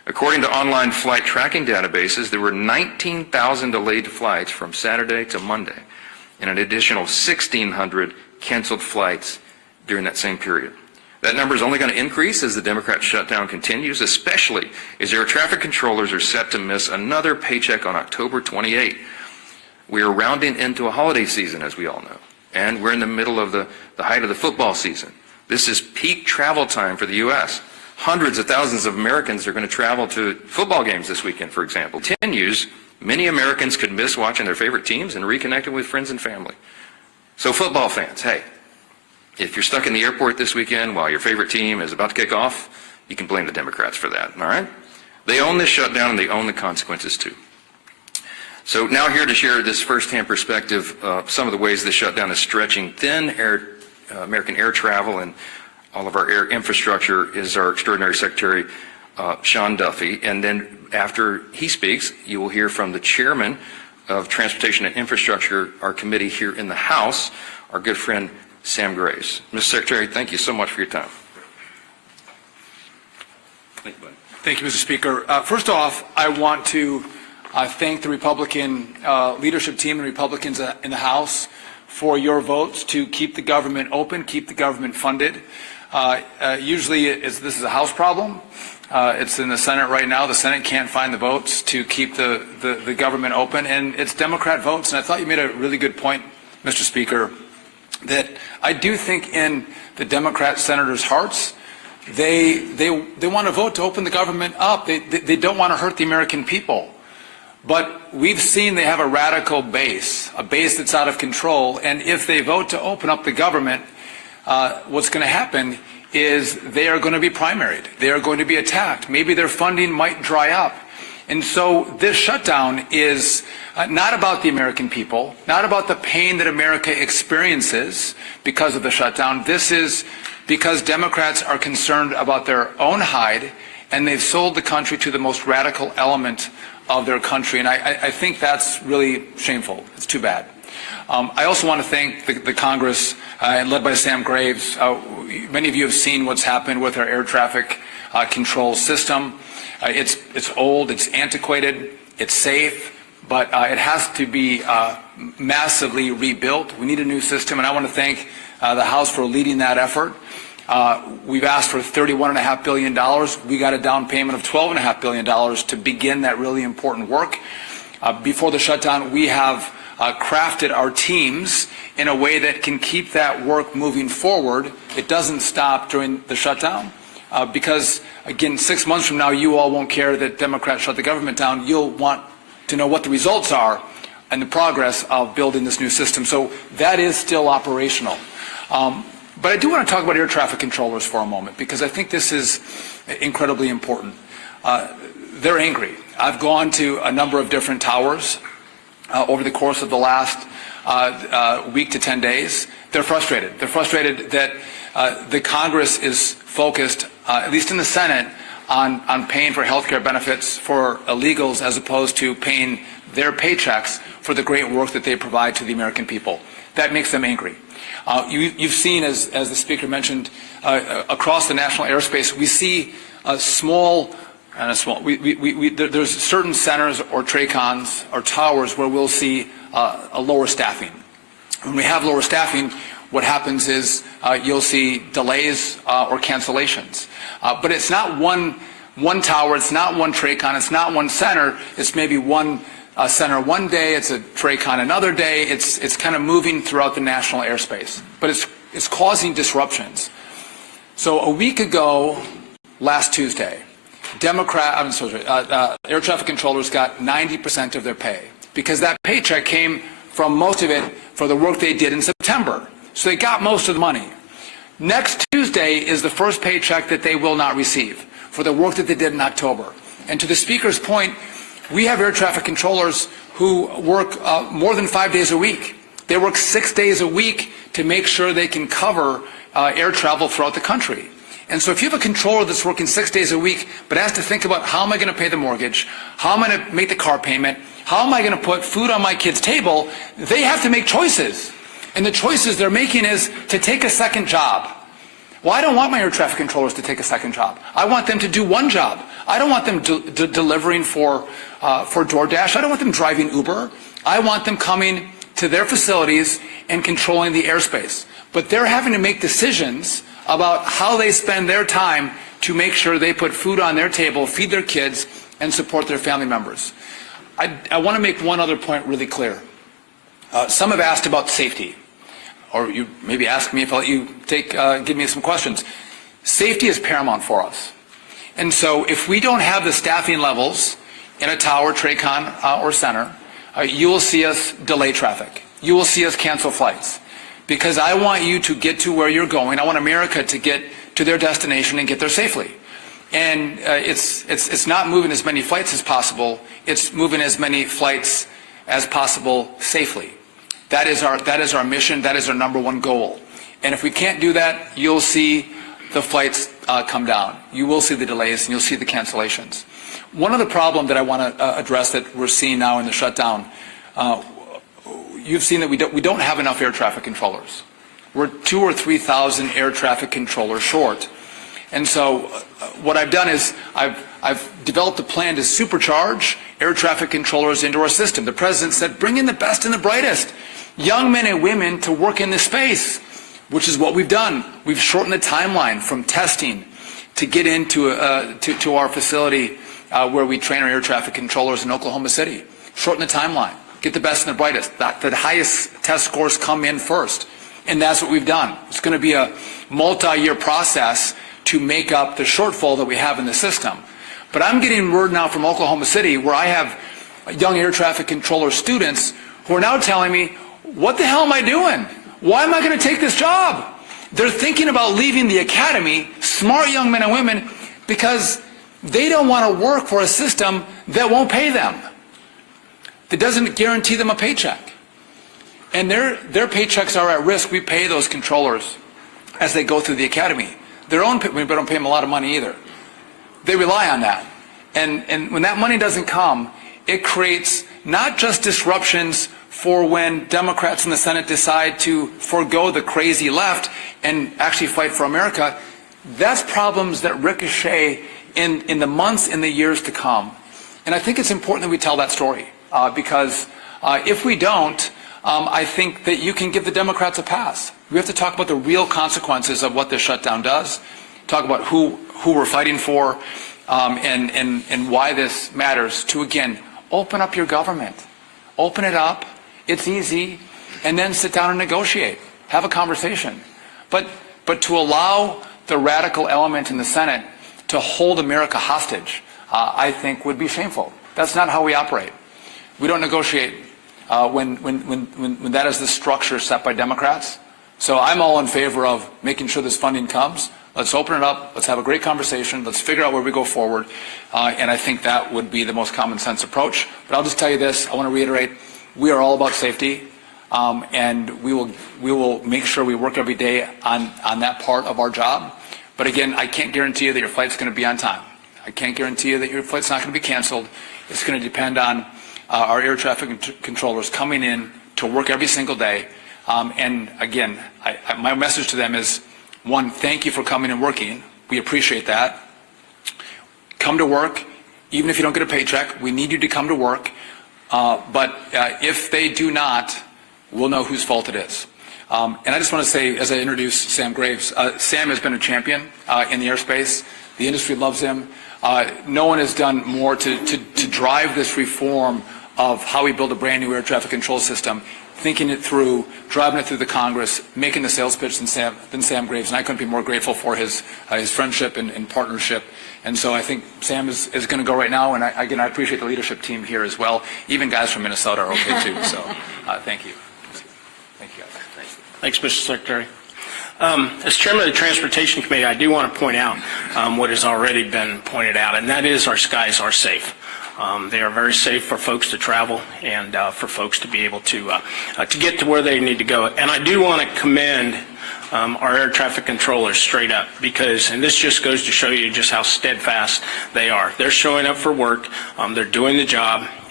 According to online flight tracking databases, there were 19,000 delayed flights from Saturday to Monday, and an additional 1,600 canceled flights during that same period. That number is only going to increase as the Democrat shutdown continues, especially as air traffic controllers are set to miss another paycheck on October 28. We are rounding into a holiday season, as we all know, and we're in the middle of the height of the football season. This is peak travel time for the U.S. Hundreds of thousands of Americans are going to travel to football games this weekend, for example. Continues, many Americans could miss watching their favorite teams and reconnecting with friends and family. So football fans, hey, if you're stuck in the airport this weekend while your favorite team is about to kick off, you can blame the Democrats for that, all right? They own this shutdown and they own the consequences too. So now here to share this firsthand perspective, some of the ways this shutdown is stretching thin American air travel and all of our air infrastructure is our extraordinary Secretary, Sean Duffy. And then after he speaks, you will hear from the chairman of Transportation and Infrastructure, our committee here in the House, our good friend, Sam Graves. Mr. Secretary, thank you so much for your time. Thank you, buddy. Thank you, Mr. Speaker. First off, I want to thank the Republican leadership team and Republicans in the House for your votes to keep the government open, keep the government funded. Usually this is a House problem. It's in the Senate right now. The Senate can't find the votes to keep the government open, and it's Democrat votes. And I thought you made a really good point, Mr. Speaker, that I do think in the Democrat senators' hearts, they want to vote to open the government up. They don't want to hurt the American people. But we've seen they have a radical base, a base that's out of control. And if they vote to open up the government, what's going to happen is they are going to be primaried. They are going to be attacked. Maybe their funding might dry up. And so this shutdown is not about the American people, not about the pain that America experiences because of the shutdown. This is because Democrats are concerned about their own hide, and they've sold the country to the most radical element of their country. And I think that's really shameful. It's too bad. I also want to thank the Congress, led by Sam Graves. Many of you have seen what's happened with our air traffic control system. It's old, it's antiquated, it's safe, but it has to be massively rebuilt. We need a new system, and I want to thank the House for leading that effort. We've asked for $31.5 billion. We got a down payment of $12.5 billion to begin that really important work. Before the shutdown, we have crafted our teams in a way that can keep that work moving forward. It doesn't stop during the shutdown. Because, again, 6 months from now, you all won't care that Democrats shut the government down. You'll want to know what the results are and the progress of building this new system. So that is still operational. But I do want to talk about air traffic controllers for a moment, because I think this is incredibly important. They're angry. I've gone to a number of different towers over the course of the last week to 10 days. They're frustrated. They're frustrated that the Congress is focused, at least in the Senate, on paying for health care benefits for illegals as opposed to paying their paychecks for the great work that they provide to the American people. That makes them angry. You've seen, as the Speaker mentioned, across the national airspace, we see there's certain centers or TRACONs or towers where we'll see a lower staffing. When we have lower staffing, what happens is you'll see delays or cancellations. But it's not one tower, it's not one TRACON, it's not one center, it's maybe one center one day, it's a TRACON another day, it's kind of moving throughout the national airspace. But it's causing disruptions. So a week ago, last Tuesday, air traffic controllers got 90% of their pay, because that paycheck came from most of it for the work they did in September. So they got most of the money. Next Tuesday is the first paycheck that they will not receive for the work that they did in October. And to the Speaker's point, we have air traffic controllers who work more than 5 days a week. They work 6 days a week to make sure they can cover air travel throughout the country. And so if you have a controller that's working 6 days a week but has to think about, how am I going to pay the mortgage, how am I going to make the car payment, how am I going to put food on my kid's table, they have to make choices. And the choices they're making is to take a second job. Well, I don't want my air traffic controllers to take a second job. I want them to do one job. I don't want them delivering for DoorDash. I don't want them driving Uber. I want them coming to their facilities and controlling the airspace. But they're having to make decisions about how they spend their time to make sure they put food on their table, feed their kids, and support their family members. I want to make one other point really clear. Some have asked about safety. Or you maybe ask me if I'll let you give me some questions. Safety is paramount for us. And so if we don't have the staffing levels in a tower, TRACON, or center, you will see us delay traffic. You will see us cancel flights. Because I want you to get to where you're going. I want America to get to their destination and get there safely. And it's not moving as many flights as possible. It's moving as many flights as possible safely. That is our mission. That is our number one goal. And if we can't do that, you'll see the flights come down. You will see the delays and you'll see the cancellations. One other problem that I want to address that we're seeing now in the shutdown, you've seen that we don't have enough air traffic controllers. We're 2,000 or 3,000 air traffic controllers short. And so what I've done is I've developed a plan to supercharge air traffic controllers into our system. The President said, bring in the best and the brightest young men and women to work in this space, which is what we've done. We've shortened the timeline from testing to get into to our facility where we train our air traffic controllers in Oklahoma City. Shorten the timeline. Get the best and the brightest. The highest test scores come in first. And that's what we've done. It's going to be a multi-year process to make up the shortfall that we have in the system. But I'm getting word now from Oklahoma City where I have young air traffic controller students who are now telling me, what the hell am I doing? Why am I going to take this job? They're thinking about leaving the academy, smart young men and women, because they don't want to work for a system that won't pay them, that doesn't guarantee them a paycheck. And their paychecks are at risk. We pay those controllers as they go through the academy. We don't pay them a lot of money either. They rely on that. And when that money doesn't come, it creates not just disruptions for when Democrats in the Senate decide to forego the crazy left and actually fight for America. That's problems that ricochet in the months and the years to come. And I think it's important that we tell that story because if we don't, I think that you can give the Democrats a pass. We have to talk about the real consequences of what this shutdown does, talk about who we're fighting for, and why this matters to, again, open up your government. Open it up. It's easy. And then sit down and negotiate. Have a conversation. But to allow the radical element in the Senate to hold America hostage, I think would be shameful. That's not how we operate. We don't negotiate when that is the structure set by Democrats. So I'm all in favor of making sure this funding comes. Let's open it up. Let's have a great conversation. Let's figure out where we go forward. And I think that would be the most common sense approach. But I'll just tell you this. I want to reiterate. We are all about safety. And we will make sure we work every day on that part of our job. But again, I can't guarantee you that your flight's going to be on time. I can't guarantee you that your flight's not going to be canceled. It's going to depend on our air traffic controllers coming in to work every single day. And again, my message to them is, one, thank you for coming and working. We appreciate that. Come to work, even if you don't get a paycheck. We need you to come to work. But if they do not, we'll know whose fault it is. And I just want to say, as I introduce Sam Graves, Sam has been a champion in the airspace. The industry loves him. No one has done more to drive this reform of how we build a brand new air traffic control system, thinking it through, driving it through the Congress, making the sales pitch than Sam Graves. And I couldn't be more grateful for his friendship and partnership. And so I think Sam is going to go right now. And I appreciate the leadership team here as well. Even guys from Minnesota are okay too. So thank you. Thank you, guys. Thanks, Mr. Secretary. As Chairman of the Transportation Committee, I do want to point out what has already been pointed out, and that is our skies are safe. They are very safe for folks to travel and for folks to be able to get to where they need to go. And I do want to commend our air traffic controllers straight up because, and this just goes to show you just how steadfast they are. They're showing up for work. They're doing the job.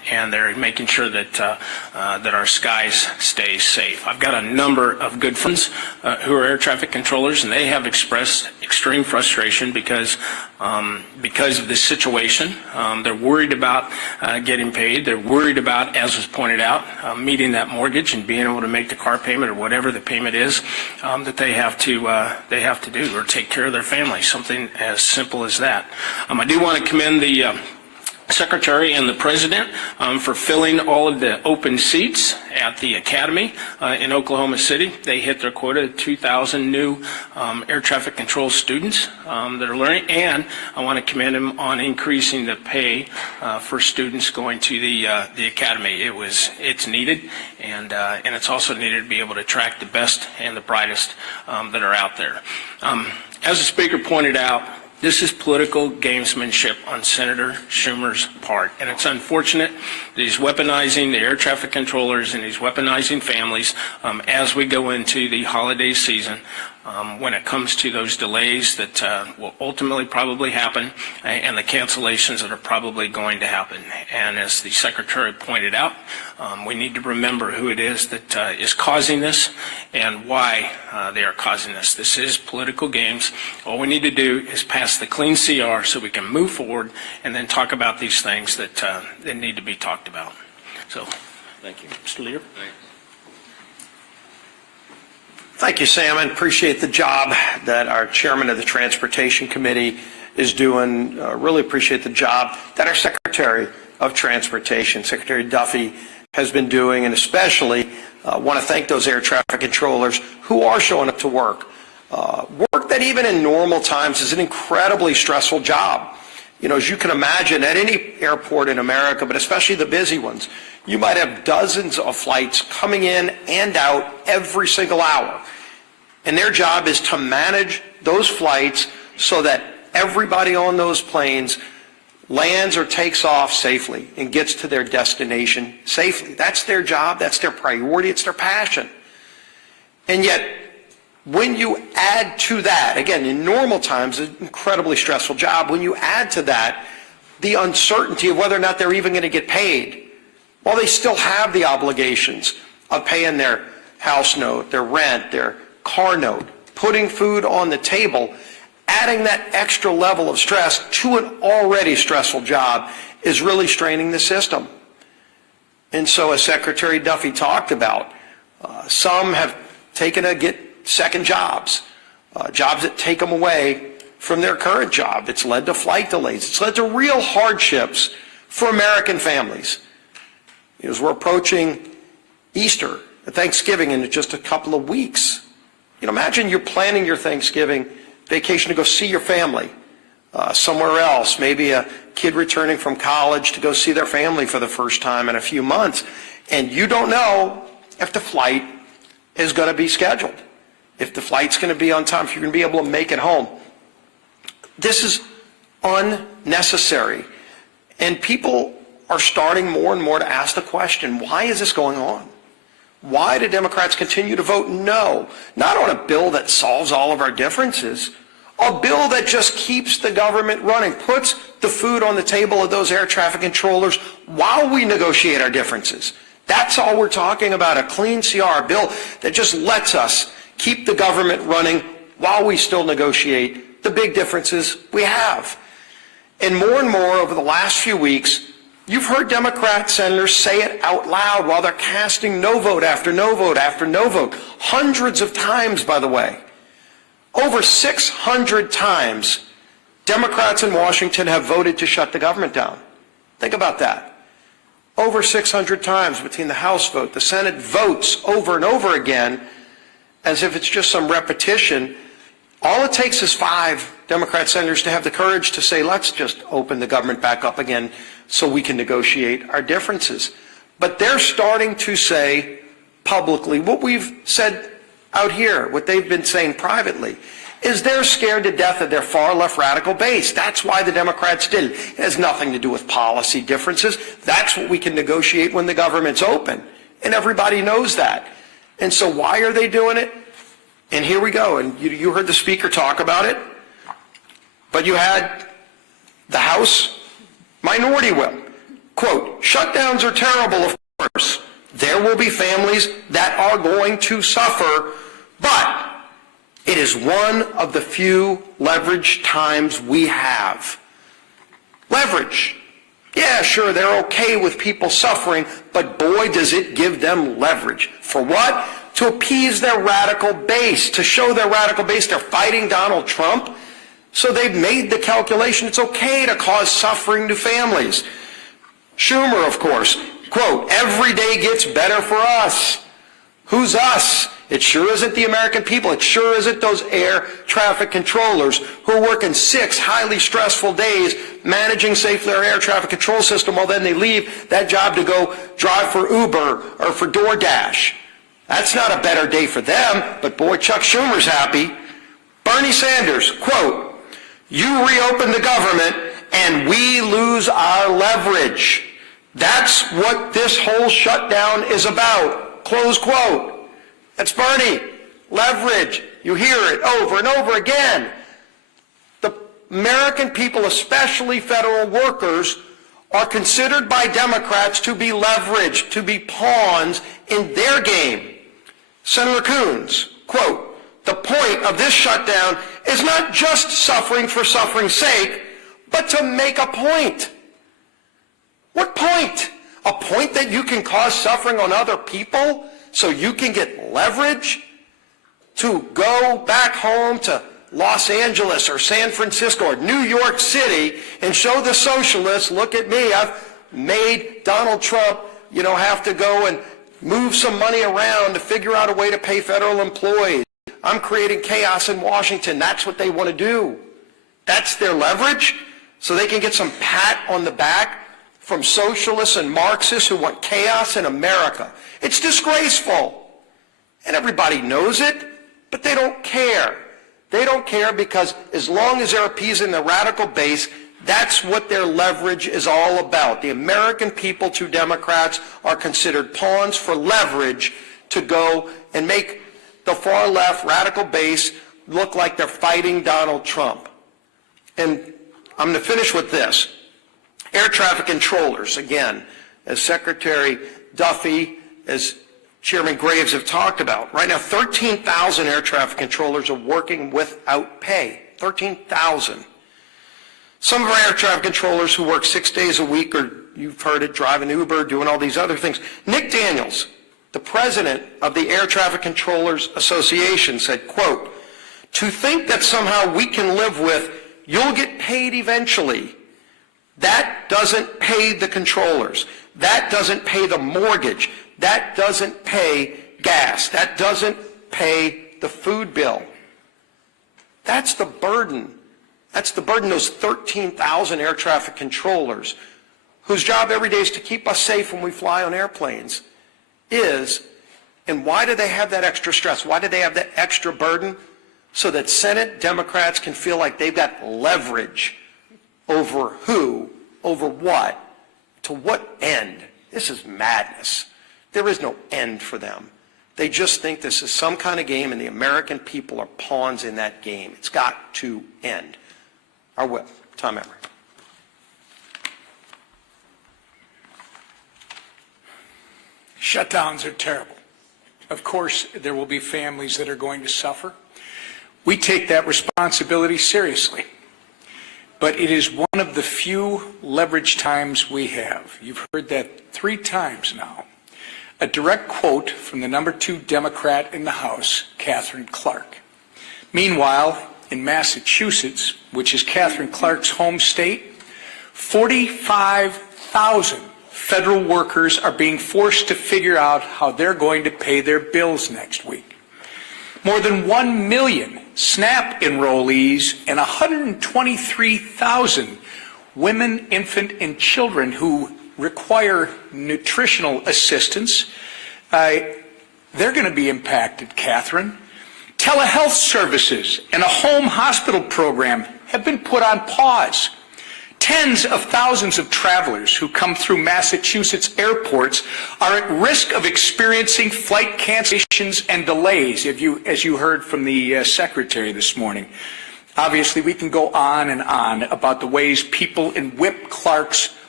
and they're making sure that that our skies stay safe. I've got a number of good friends who are air traffic controllers, and they have expressed extreme frustration because of this situation. They're worried about getting paid. They're worried about, as was pointed out, meeting that mortgage and being able to make the car payment or whatever the payment is that they have to do, or take care of their family. Something as simple as that. I do want to commend the Secretary and the President for filling all of the open seats at the Academy in Oklahoma City. They hit their quota of 2,000 new air traffic control students that are learning, and I want to commend them on increasing the pay for students going to the Academy. It's needed, and it's also needed to be able to attract the best and the brightest that are out there. As the Speaker pointed out, this is political gamesmanship on Senator Schumer's part, and it's unfortunate that he's weaponizing the air traffic controllers and he's weaponizing families as we go into the holiday season when it comes to those delays that will ultimately probably happen and the cancellations that are probably going to happen. And as the Secretary pointed out, we need to remember who it is that is causing this and why they are causing this. This is political games. All we need to do is pass the clean CR so we can move forward and then talk about these things that need to be talked about. So, thank you. Mr. Leader. Thank you, Sam, and appreciate the job that our chairman of the Transportation Committee is doing. Really appreciate the job that our Secretary of Transportation, Secretary Duffy, has been doing, and especially want to thank those air traffic controllers who are showing up to work. Work that even in normal times is an incredibly stressful job. You know, as you can imagine, at any airport in America, but especially the busy ones, you might have dozens of flights coming in and out every single hour. And their job is to manage those flights so that everybody on those planes lands or takes off safely and gets to their destination safely. That's their job. That's their priority. It's their passion. And yet, when you add to that, again, in normal times, an incredibly stressful job, when you add to that the uncertainty of whether or not they're even going to get paid, while they still have the obligations of paying their house note, their rent, their car note, putting food on the table, adding that extra level of stress to an already stressful job is really straining the system. And so as Secretary Duffy talked about, some have taken to get second jobs, jobs that take them away from their current job. It's led to flight delays. It's led to real hardships for American families. As we're approaching Easter, Thanksgiving in just a couple of weeks, you know, imagine you're planning your Thanksgiving vacation to go see your family somewhere else, maybe a kid returning from college to go see their family for the first time in a few months, and you don't know if the flight is going to be scheduled, if the flight's going to be on time, if you're going to be able to make it home. This is unnecessary, and people are starting more and more to ask the question, why is this going on? Why do Democrats continue to vote no? Not on a bill that solves all of our differences, a bill that just keeps the government running, puts the food on the table of those air traffic controllers while we negotiate our differences. That's all we're talking about, a clean CR, a bill that just lets us keep the government running while we still negotiate the big differences we have. And more over the last few weeks, you've heard Democrat senators say it out loud while they're casting no vote after no vote after no vote. Hundreds of times, by the way. Over 600 times, Democrats in Washington have voted to shut the government down. Think about that. Over 600 times between the House vote, the Senate votes over and over again as if it's just some repetition. All it takes is 5 Democrat senators to have the courage to say, let's just open the government back up again so we can negotiate our differences. But they're starting to say publicly what we've said out here, what they've been saying privately, is they're scared to death of their far left radical base. That's why the Democrats did it. It has nothing to do with policy differences. That's what we can negotiate when the government's open. And everybody knows that. And so why are they doing it? And here we go. And you heard the Speaker talk about it. But you had the House Minority Whip Quote, shutdowns are terrible, of course. There will be families that are going to suffer, but it is one of the few leverage times we have. Leverage. Yeah, sure, they're okay with people suffering, but boy, does it give them leverage. For what? To appease their radical base, to show their radical base they're fighting Donald Trump. So they've made the calculation it's okay to cause suffering to families. Schumer, of course, quote, every day gets better for us. Who's us? It sure isn't the American people. It sure isn't those air traffic controllers who are working 6 highly stressful days managing safely our air traffic control system while then they leave that job to go drive for Uber or for DoorDash. That's not a better day for them, but boy, Chuck Schumer's happy. Bernie Sanders, quote, you reopen the government and we lose our leverage. That's what this whole shutdown is about, close quote. That's Bernie. Leverage. You hear it over and over again. The American people, especially federal workers, are considered by Democrats to be leveraged, to be pawns in their game. Senator Coons, quote, the point of this shutdown is not just suffering for suffering's sake, but to make a point. What point? A point that you can cause suffering on other people so you can get leverage to go back home to Los Angeles or San Francisco or New York City and show the socialists, look at me, I've made Donald Trump, have to go and move some money around to figure out a way to pay federal employees. I'm creating chaos in Washington. That's what they want to do. That's their leverage, so they can get some pat on the back from socialists and Marxists who want chaos in America. It's disgraceful. And everybody knows it, but they don't care. They don't care because as long as they're appeasing the radical base, that's what their leverage is all about. The American people to Democrats are considered pawns for leverage to go and make the far left radical base look like they're fighting Donald Trump. And I'm going to finish with this. Air traffic controllers, again, as Secretary Duffy, as Chairman Graves have talked about. Right now, 13,000 air traffic controllers are working without pay. 13,000. Some of our air traffic controllers who work 6 days a week, or you've heard it, driving Uber, doing all these other things. Nick Daniels, the president of the Air Traffic Controllers Association, said, quote, to think that somehow we can live with, you'll get paid eventually. That doesn't pay the controllers. That doesn't pay the mortgage. That doesn't pay gas. That doesn't pay the food bill. That's the burden. That's the burden, those 13,000 air traffic controllers, whose job every day is to keep us safe when we fly on airplanes, is, and why do they have that extra stress? Why do they have that extra burden? So that Senate Democrats can feel like they've got leverage over who, over what, to what end? This is madness. There is no end for them. They just think this is some kind of game and the American people are pawns in that game. It's got to end. Our whip, Tom Emory. Shutdowns are terrible. Of course, there will be families that are going to suffer. We take that responsibility seriously. But it is one of the few leverage times we have. You've heard that 3 times now. A direct quote from the number 2 Democrat in the House, Catherine Clark. Meanwhile, in Massachusetts, which is Catherine Clark's home state, 45,000 federal workers are being forced to figure out how they're going to pay their bills next week. More than 1 million SNAP enrollees and 123,000 women, infant, and children who require nutritional assistance, they're going to be impacted, Catherine. Telehealth services and a home hospital program have been put on pause. Tens of thousands of travelers who come through Massachusetts airports are at risk of experiencing flight cancellations and delays, as you heard from the Secretary this morning. Obviously, we can go on and on about the ways people in Whip Clark's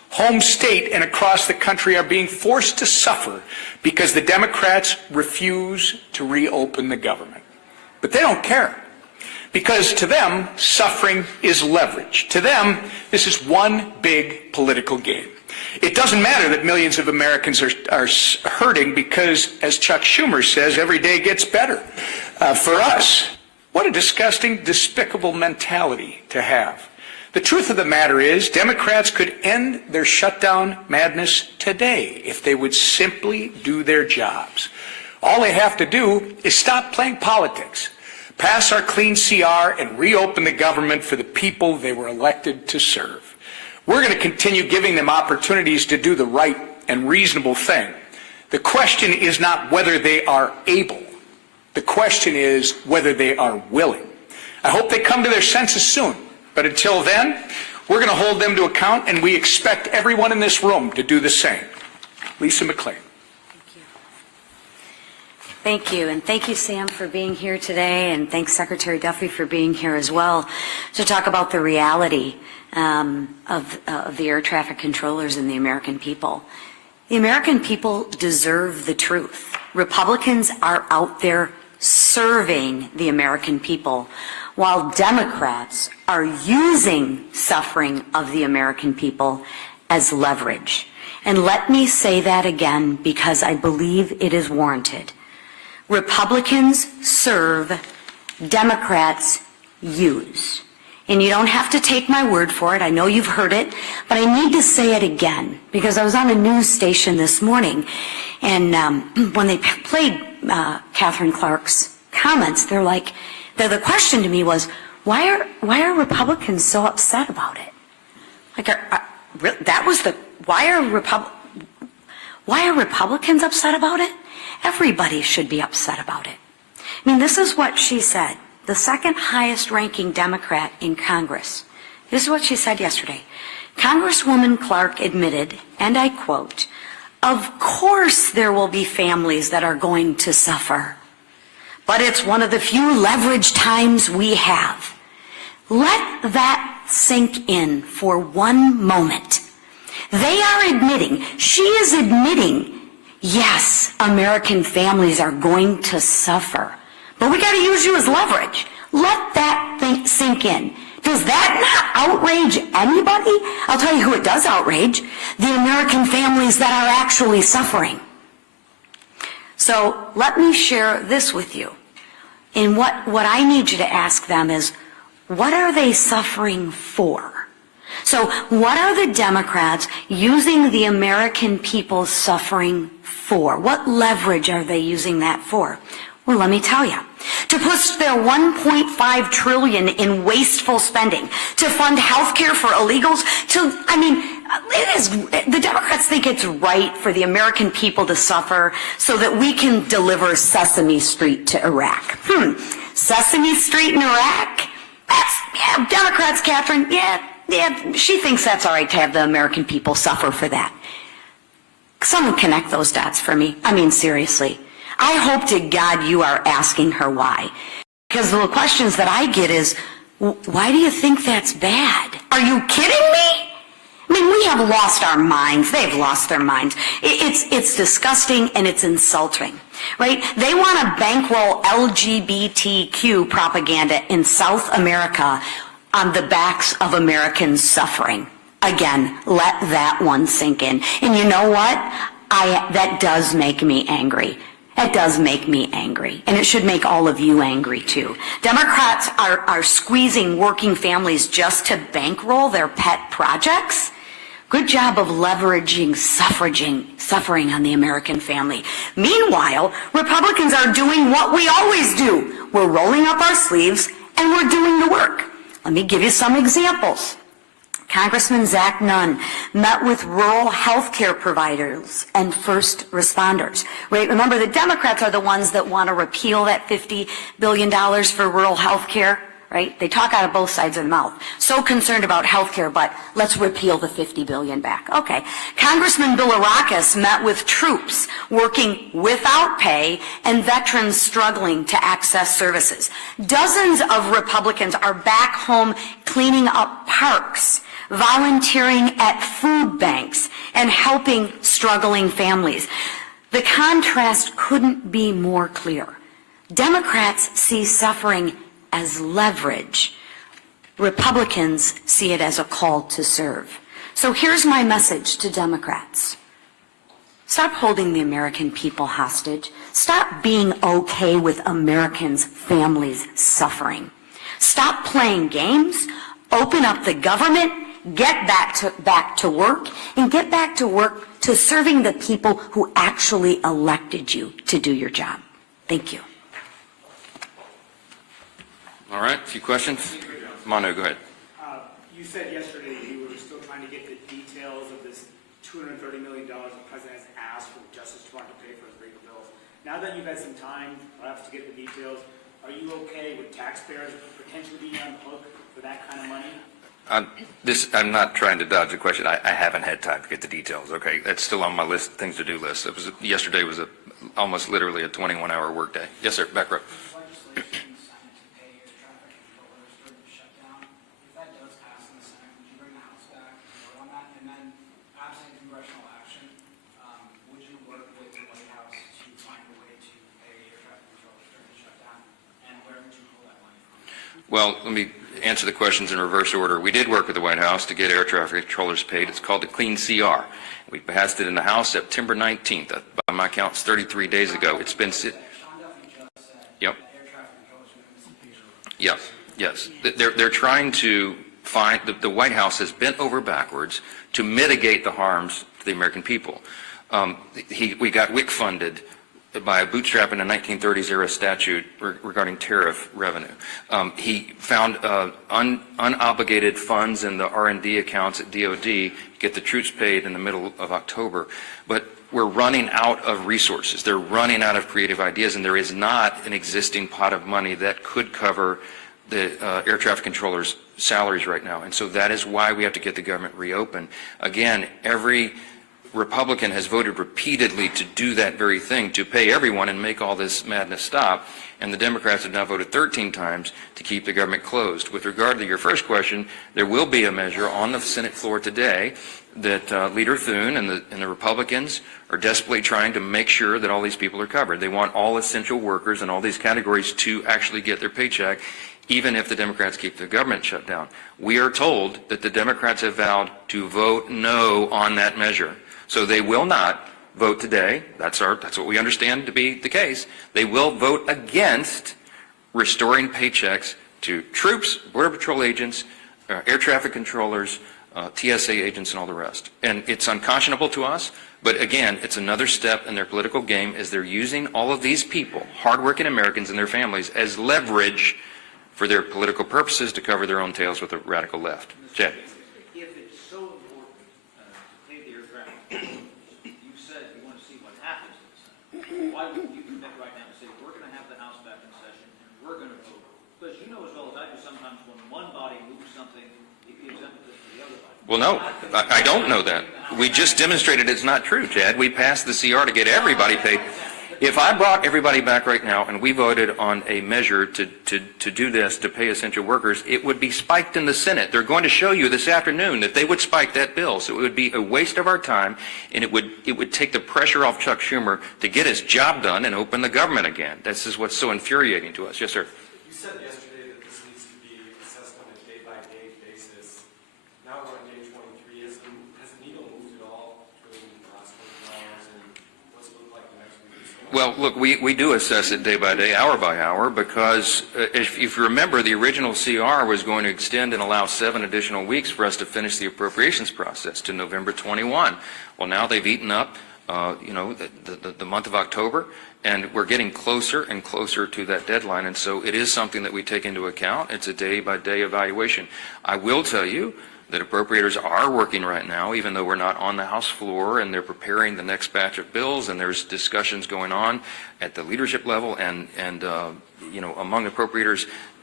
home state and across the country are being forced to suffer because the Democrats refuse to reopen the government. But they don't care, because to them, suffering is leverage. To them, this is one big political game. It doesn't matter that millions of Americans are hurting because, as Chuck Schumer says, every day gets better. For us, what a disgusting, despicable mentality to have. The truth of the matter is, Democrats could end their shutdown madness today if they would simply do their jobs. All they have to do is stop playing politics, pass our clean CR, and reopen the government for the people they were elected to serve. We're going to continue giving them opportunities to do the right and reasonable thing. The question is not whether they are able. The question is whether they are willing. I hope they come to their senses soon. But until then, we're going to hold them to account, and we expect everyone in this room to do the same. Lisa McClain. Thank you, and thank you, Sam, for being here today, and thanks, Secretary Duffy, for being here as well to talk about the reality of the air traffic controllers and the American people. The American people deserve the truth. Republicans are out there serving the American people, while Democrats are using suffering of the American people as leverage. And let me say that again because I believe it is warranted. Republicans serve, Democrats use. And you don't have to take my word for it. I know you've heard it, but I need to say it again because I was on a news station this morning, and when they played Catherine Clark's comments, the question to me was, why are Republicans so upset about it? Why are Republicans upset about it? Everybody should be upset about it. I mean, this is what she said, the second highest ranking Democrat in Congress. This is what she said yesterday. Congresswoman Clark admitted, and I quote, "Of course there will be families that are going to suffer, but it's one of the few leverage times we have." Let that sink in for one moment. They are admitting, she is admitting, yes, American families are going to suffer, but we got to use you as leverage. Let that sink in. Does that not outrage anybody? I'll tell you who it does outrage, the American families that are actually suffering. So let me share this with you. And what I need you to ask them is, what are they suffering for? So what are the Democrats using the American people suffering for? What leverage are they using that for? Well, let me tell you. To push their $1.5 trillion in wasteful spending, to fund health care for illegals, the Democrats think it's right for the American people to suffer so that we can deliver Sesame Street to Iraq. Sesame Street in Iraq? Democrats, Catherine, she thinks that's all right to have the American people suffer for that. Someone connect those dots for me. I mean, seriously. I hope to God you are asking her why. Because the questions that I get is, why do you think that's bad? Are you kidding me? I mean, we have lost our minds. They've lost their minds. It's disgusting and it's insulting, right? They want to bankroll LGBTQ propaganda in South America on the backs of Americans suffering. Again, let that one sink in. And you know what? That does make me angry. It does make me angry. And it should make all of you angry too. Democrats are squeezing working families just to bankroll their pet projects. Good job of leveraging suffering on the American family. Meanwhile, Republicans are doing what we always do. We're rolling up our sleeves and we're doing the work. Let me give you some examples. Congressman Zach Nunn met with rural health care providers and first responders. Right? Remember, the Democrats are the ones that want to repeal that $50 billion for rural health care. right? They talk out of both sides of the mouth. So concerned about health care, but let's repeal the $50 billion back. Okay. Congressman Bilirakis met with troops working without pay and veterans struggling to access services. Dozens of Republicans are back home cleaning up parks, volunteering at food banks, and helping struggling families. The contrast couldn't be more clear. Democrats see suffering as leverage. Republicans see it as a call to serve. So here's my message to Democrats. Stop holding the American people hostage. Stop being okay with Americans' families suffering. Stop playing games. Open up the government. Get back to work, and get back to work to serving the people who actually elected you to do your job. Thank you. All right, a few questions? Manu, go ahead. You said yesterday you were still trying to get the details of this $230 million the president has asked for the Justice Department to pay for his legal bills. Now that you've had some time, perhaps, to get the details, are you okay with taxpayers potentially being on the hook for that kind of money? I'm not trying to dodge the question. I haven't had time to get the details. Okay, that's still on my list, things to do list. Yesterday was almost literally a 21-hour workday. Yes, sir. Back row. Legislation signed to pay air traffic controllers during the shutdown. If that does pass in the Senate, would you bring the House back and vote on that? And then, absent congressional action, would you work with the White House to find a way to pay air traffic controllers during the shutdown? And where would you pull that money from? Well, let me answer the questions in reverse order. We did work with the White House to get air traffic controllers paid. It's called the Clean CR. We passed it in the House September 19th. By my count, it's 33 days ago. It's been... Sean Duffy just said Yep. that air traffic controllers would miss a piece. Yes, yes. They're trying to find, the White House has bent over backwards to mitigate the harms to the American people. We got WIC funded by a bootstrap in a 1930s era statute regarding tariff revenue. He found unobligated funds in the R&D accounts at DOD to get the troops paid in the middle of October. But we're running out of resources. They're running out of creative ideas, and there is not an existing pot of money that could cover the air traffic controllers' salaries right now. And so that is why we have to get the government reopened. Again, every Republican has voted repeatedly to do that very thing, to pay everyone and make all this madness stop, and the Democrats have now voted 13 times to keep the government closed. With regard to your first question, there will be a measure on the Senate floor today that Leader Thune and the Republicans are desperately trying to make sure that all these people are covered. They want all essential workers and all these categories to actually get their paycheck, even if the Democrats keep the government shut down. We are told that the Democrats have vowed to vote no on that measure. So they will not vote today. That's what we understand to be the case. They will vote against restoring paychecks to troops, Border Patrol agents, air traffic controllers, TSA agents, and all the rest. And it's unconscionable to us, but again, it's another step in their political game as they're using all of these people, hardworking Americans and their families, as leverage for their political purposes to cover their own tails with the radical left. Chad. If it's so important to pay the air traffic controllers, you said you want to see what happens in the Senate. Why wouldn't you commit right now and say, we're going to have the House back in session and we're going to vote? Because you know as well as I do, sometimes when one body moves something, it gives emphasis to the other body. Well, no, I don't know that. We just demonstrated it's not true, Chad. We passed the CR to get everybody paid. If I brought everybody back right now and we voted on a measure to do this, to pay essential workers, it would be spiked in the Senate. They're going to show you this afternoon that they would spike that bill. So it would be a waste of our time, and it would take the pressure off Chuck Schumer to get his job done and open the government again. This is what's so infuriating to us. Yes, sir. You said yesterday that this needs to be assessed on a day-by-day basis. Now we're on day 23. Has the needle moved at all during the last 24 hours, and what's it look like the next week? Well, look, we do assess it day by day, hour by hour, because if you remember, the original CR was going to extend and allow 7 additional weeks for us to finish the appropriations process to November 21. Well, now they've eaten up, the month of October, and we're getting closer and closer to that deadline, and so it is something that we take into account. It's a day-by-day evaluation. I will tell you that appropriators are working right now, even though we're not on the House floor, and they're preparing the next batch of bills, and there's discussions going on at the leadership level and among appropriators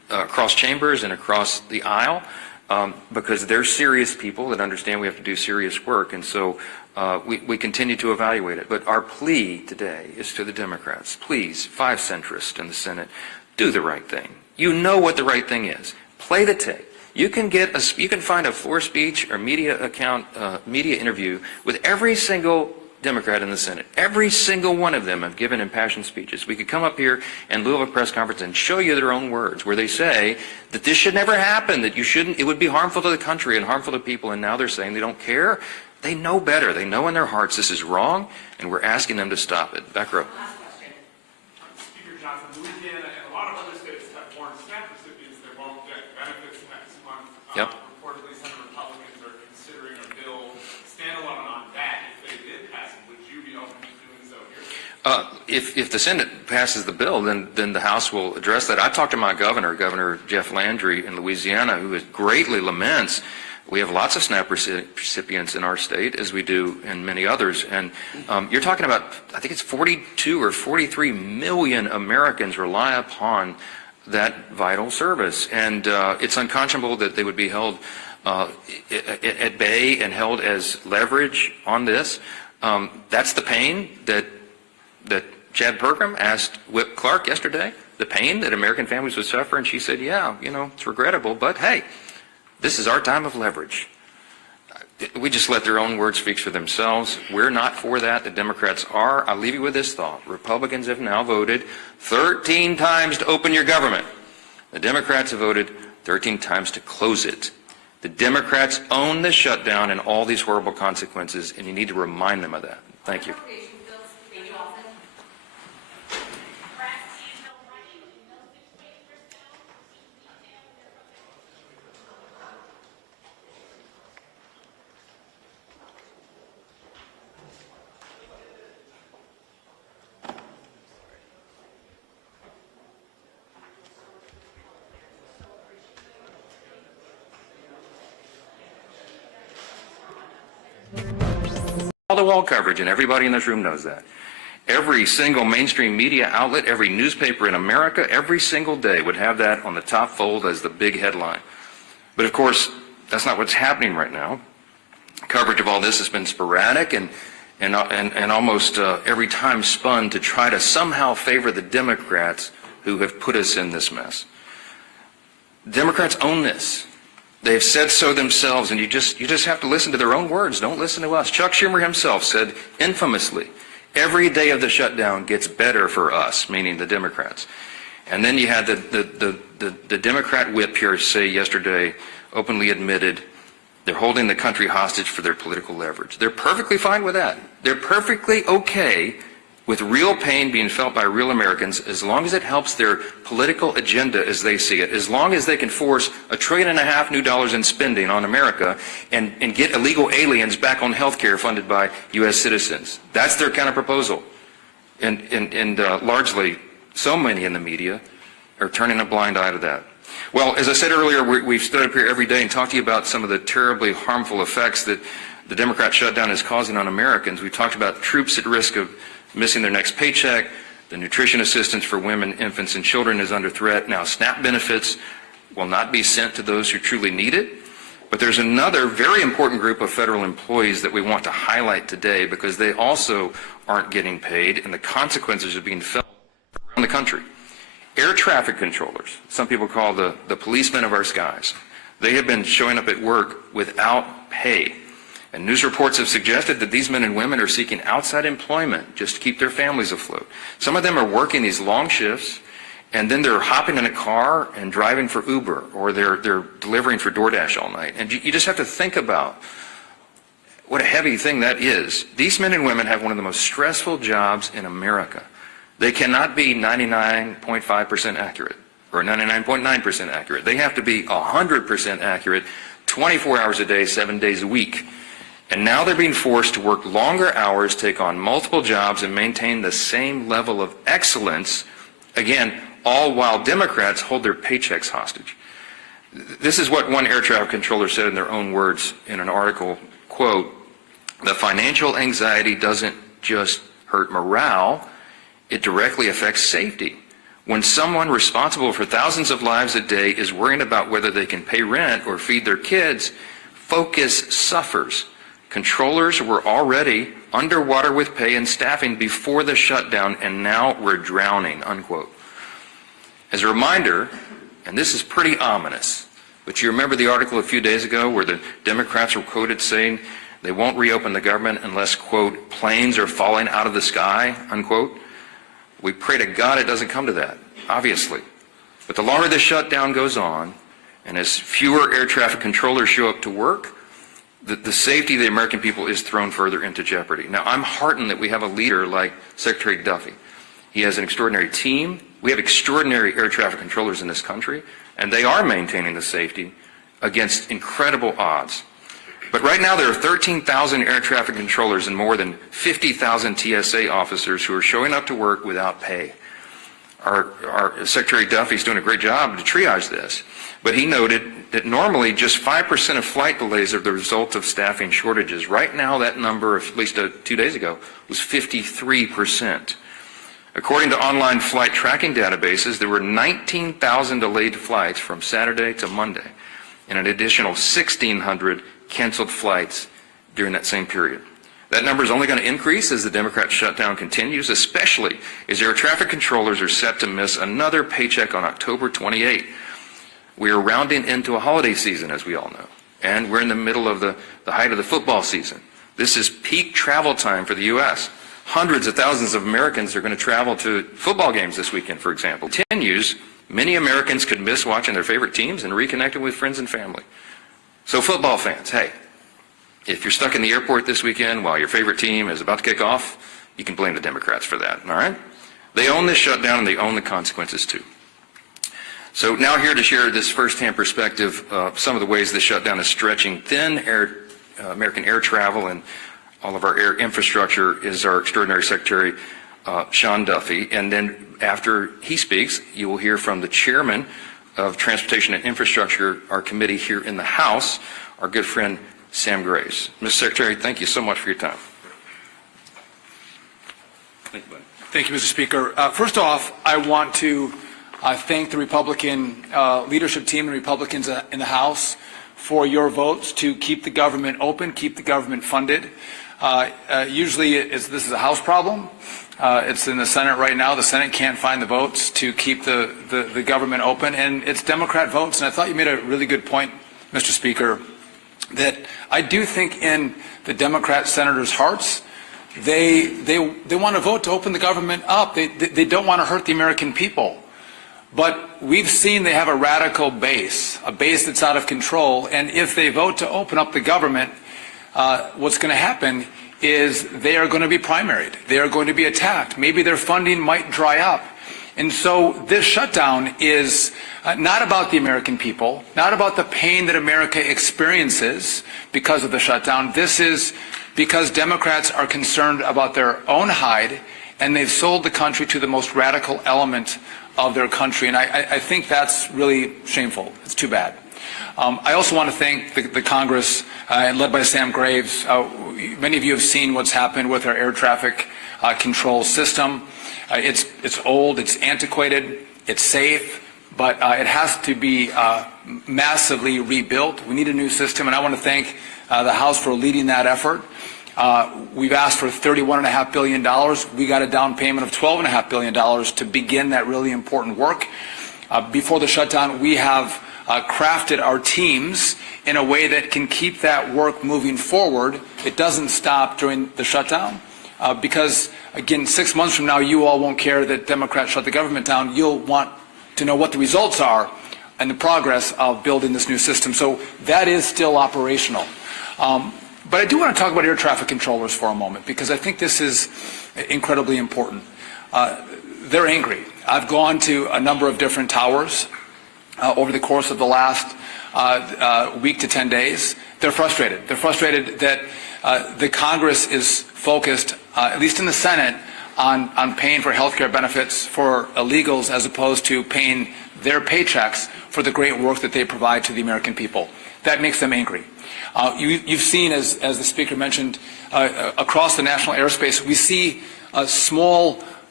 across chambers and across the aisle, because they're serious people that understand we have to do serious work, and so we continue to evaluate it. But our plea today is to the Democrats: please, 5 centrists in the Senate, do the right thing. You know what the right thing is. Play the tape. You can find a floor speech or media interview with every single Democrat in the Senate. Every single one of them have given impassioned speeches. We could come up here in lieu of a press conference and show you their own words, where they say that this should never happen, that it would be harmful to the country and harmful to people, and now they're saying they don't care. They know better. They know in their hearts this is wrong, and we're asking them to stop it. Back row. Speaker Johnson, Louisiana and a lot of other states have foreign SNAP recipients that won't get benefits next month. Yep. Reportedly, some Republicans are considering a bill standalone on that. If they did pass it, would you be open to doing so here? If the Senate passes the bill, then the House will address that. I talked to my Governor Jeff Landry in Louisiana, who greatly laments. We have lots of SNAP recipients in our state, as we do in many others. And you're talking about, I think it's 42 or 43 million Americans rely upon that vital service. And it's unconscionable that they would be held at bay and held as leverage on this. That's the pain that Chad Pergram asked Whip Clark yesterday, the pain that American families would suffer. And she said, yeah, it's regrettable, but hey, this is our time of leverage. We just let their own words speak for themselves. We're not for that. The Democrats are. I'll leave you with this thought. Republicans have now voted 13 times to open your government. The Democrats have voted 13 times to close it. The Democrats own the shutdown and all these horrible consequences, and you need to remind them of that. Thank you. Wall-to-wall coverage, and everybody in this room knows that. Every single mainstream media outlet, every newspaper in America, every single day would have that on the top fold as the big headline. But of course, that's not what's happening right now. Coverage of all this has been sporadic and almost every time spun to try to somehow favor the Democrats who have put us in this mess. Democrats own this. They've said so themselves, and you just have to listen to their own words. Don't listen to us. Chuck Schumer himself said infamously, every day of the shutdown gets better for us, meaning the Democrats. And then you had the Democrat whip here say yesterday, openly admitted, they're holding the country hostage for their political leverage. They're perfectly fine with that. They're perfectly okay with real pain being felt by real Americans, as long as it helps their political agenda as they see it, as long as they can force $1.5 trillion new dollars in spending on America and get illegal aliens back on health care funded by U.S. citizens. That's their kind of proposal. And largely, so many in the media are turning a blind eye to that. Well, as I said earlier, we've stood up here every day and talked to you about some of the terribly harmful effects that the Democrat shutdown is causing on Americans. We talked about troops at risk of missing their next paycheck. The nutrition assistance for women, infants, and children is under threat. Now, SNAP benefits will not be sent to those who truly need it. But there's another very important group of federal employees that we want to highlight today, because they also aren't getting paid, and the consequences are being felt around the country. Air traffic controllers, some people call the policemen of our skies. They have been showing up at work without pay. And news reports have suggested that these men and women are seeking outside employment just to keep their families afloat. Some of them are working these long shifts, and then they're hopping in a car and driving for Uber, or they're delivering for DoorDash all night. And you just have to think about what a heavy thing that is. These men and women have one of the most stressful jobs in America. They cannot be 99.5% accurate or 99.9% accurate. They have to be 100% accurate 24 hours a day, 7 days a week. And now they're being forced to work longer hours, take on multiple jobs, and maintain the same level of excellence, again, all while Democrats hold their paychecks hostage. This is what one air traffic controller said in their own words in an article, quote, "The financial anxiety doesn't just hurt morale, it directly affects safety. When someone responsible for thousands of lives a day is worrying about whether they can pay rent or feed their kids, focus suffers. Controllers were already underwater with pay and staffing before the shutdown, and now we're drowning, unquote. As a reminder, and this is pretty ominous, but you remember the article a few days ago where the Democrats were quoted saying they won't reopen the government unless, quote, planes are falling out of the sky, unquote? We pray to God it doesn't come to that, obviously. But the longer the shutdown goes on, and as fewer air traffic controllers show up to work, the safety of the American people is thrown further into jeopardy. Now, I'm heartened that we have a leader like Secretary Duffy. He has an extraordinary team. We have extraordinary air traffic controllers in this country, and they are maintaining the safety against incredible odds. But right now there are 13,000 air traffic controllers and more than 50,000 TSA officers who are showing up to work without pay. Our Secretary Duffy is doing a great job to triage this, but he noted that normally just 5% of flight delays are the result of staffing shortages. Right now that number, at least 2 days ago, was 53%. According to online flight tracking databases, there were 19,000 delayed flights from Saturday to Monday, and an additional 1,600 canceled flights during that same period. That number is only going to increase as the Democrat shutdown continues, especially as air traffic controllers are set to miss another paycheck on October 28. We are rounding into a holiday season, as we all know, and we're in the middle of the height of the football season. This is peak travel time for the U.S. Hundreds of thousands of Americans are going to travel to football games this weekend, for example. Continues, many Americans could miss watching their favorite teams and reconnecting with friends and family. So football fans, hey, if you're stuck in the airport this weekend while your favorite team is about to kick off, you can blame the Democrats for that, all right? They own this shutdown and they own the consequences too. So now here to share this firsthand perspective of some of the ways this shutdown is stretching thin American air travel and all of our air infrastructure is our extraordinary Secretary, Sean Duffy. And then after he speaks, you will hear from the chairman of Transportation and Infrastructure, our committee here in the House, our good friend Sam Graves. Mr. Secretary, thank you so much for your time. Thank you, buddy. Thank you, Mr. Speaker. First off, I want to thank the Republican leadership team and Republicans in the House for your votes to keep the government open, keep the government funded. Usually this is a House problem. It's in the Senate right now. The Senate can't find the votes to keep the government open, and it's Democrat votes. And I thought you made a really good point, Mr. Speaker, that I do think in the Democrat senators' hearts, they want to vote to open the government up. They don't want to hurt the American people. But we've seen they have a radical base, a base that's out of control. And if they vote to open up the government, what's going to happen is they are going to be primaried. They are going to be attacked. Maybe their funding might dry up. And so this shutdown is not about the American people, not about the pain that America experiences because of the shutdown. This is because Democrats are concerned about their own hide, and they've sold the country to the most radical element of their country. And I think that's really shameful. It's too bad. I also want to thank the Congress, led by Sam Graves. Many of you have seen what's happened with our air traffic control system. It's old, it's antiquated, it's safe, but it has to be massively rebuilt. We need a new system, and I want to thank the House for leading that effort. We've asked for $31.5 billion. We got a down payment of $12.5 billion to begin that really important work. Before the shutdown, we have crafted our teams in a way that can keep that work moving forward. It doesn't stop during the shutdown because, again, 6 months from now, you all won't care that Democrats shut the government down. You'll want to know what the results are and the progress of building this new system. So that is still operational. But I do want to talk about air traffic controllers for a moment because I think this is incredibly important. They're angry. I've gone to a number of different towers over the course of the last week to 10 days. They're frustrated. They're frustrated that the Congress is focused, at least in the Senate, on paying for health care benefits for illegals as opposed to paying their paychecks for the great work that they provide to the American people. That makes them angry. You've seen, as the Speaker mentioned, across the national airspace, we see small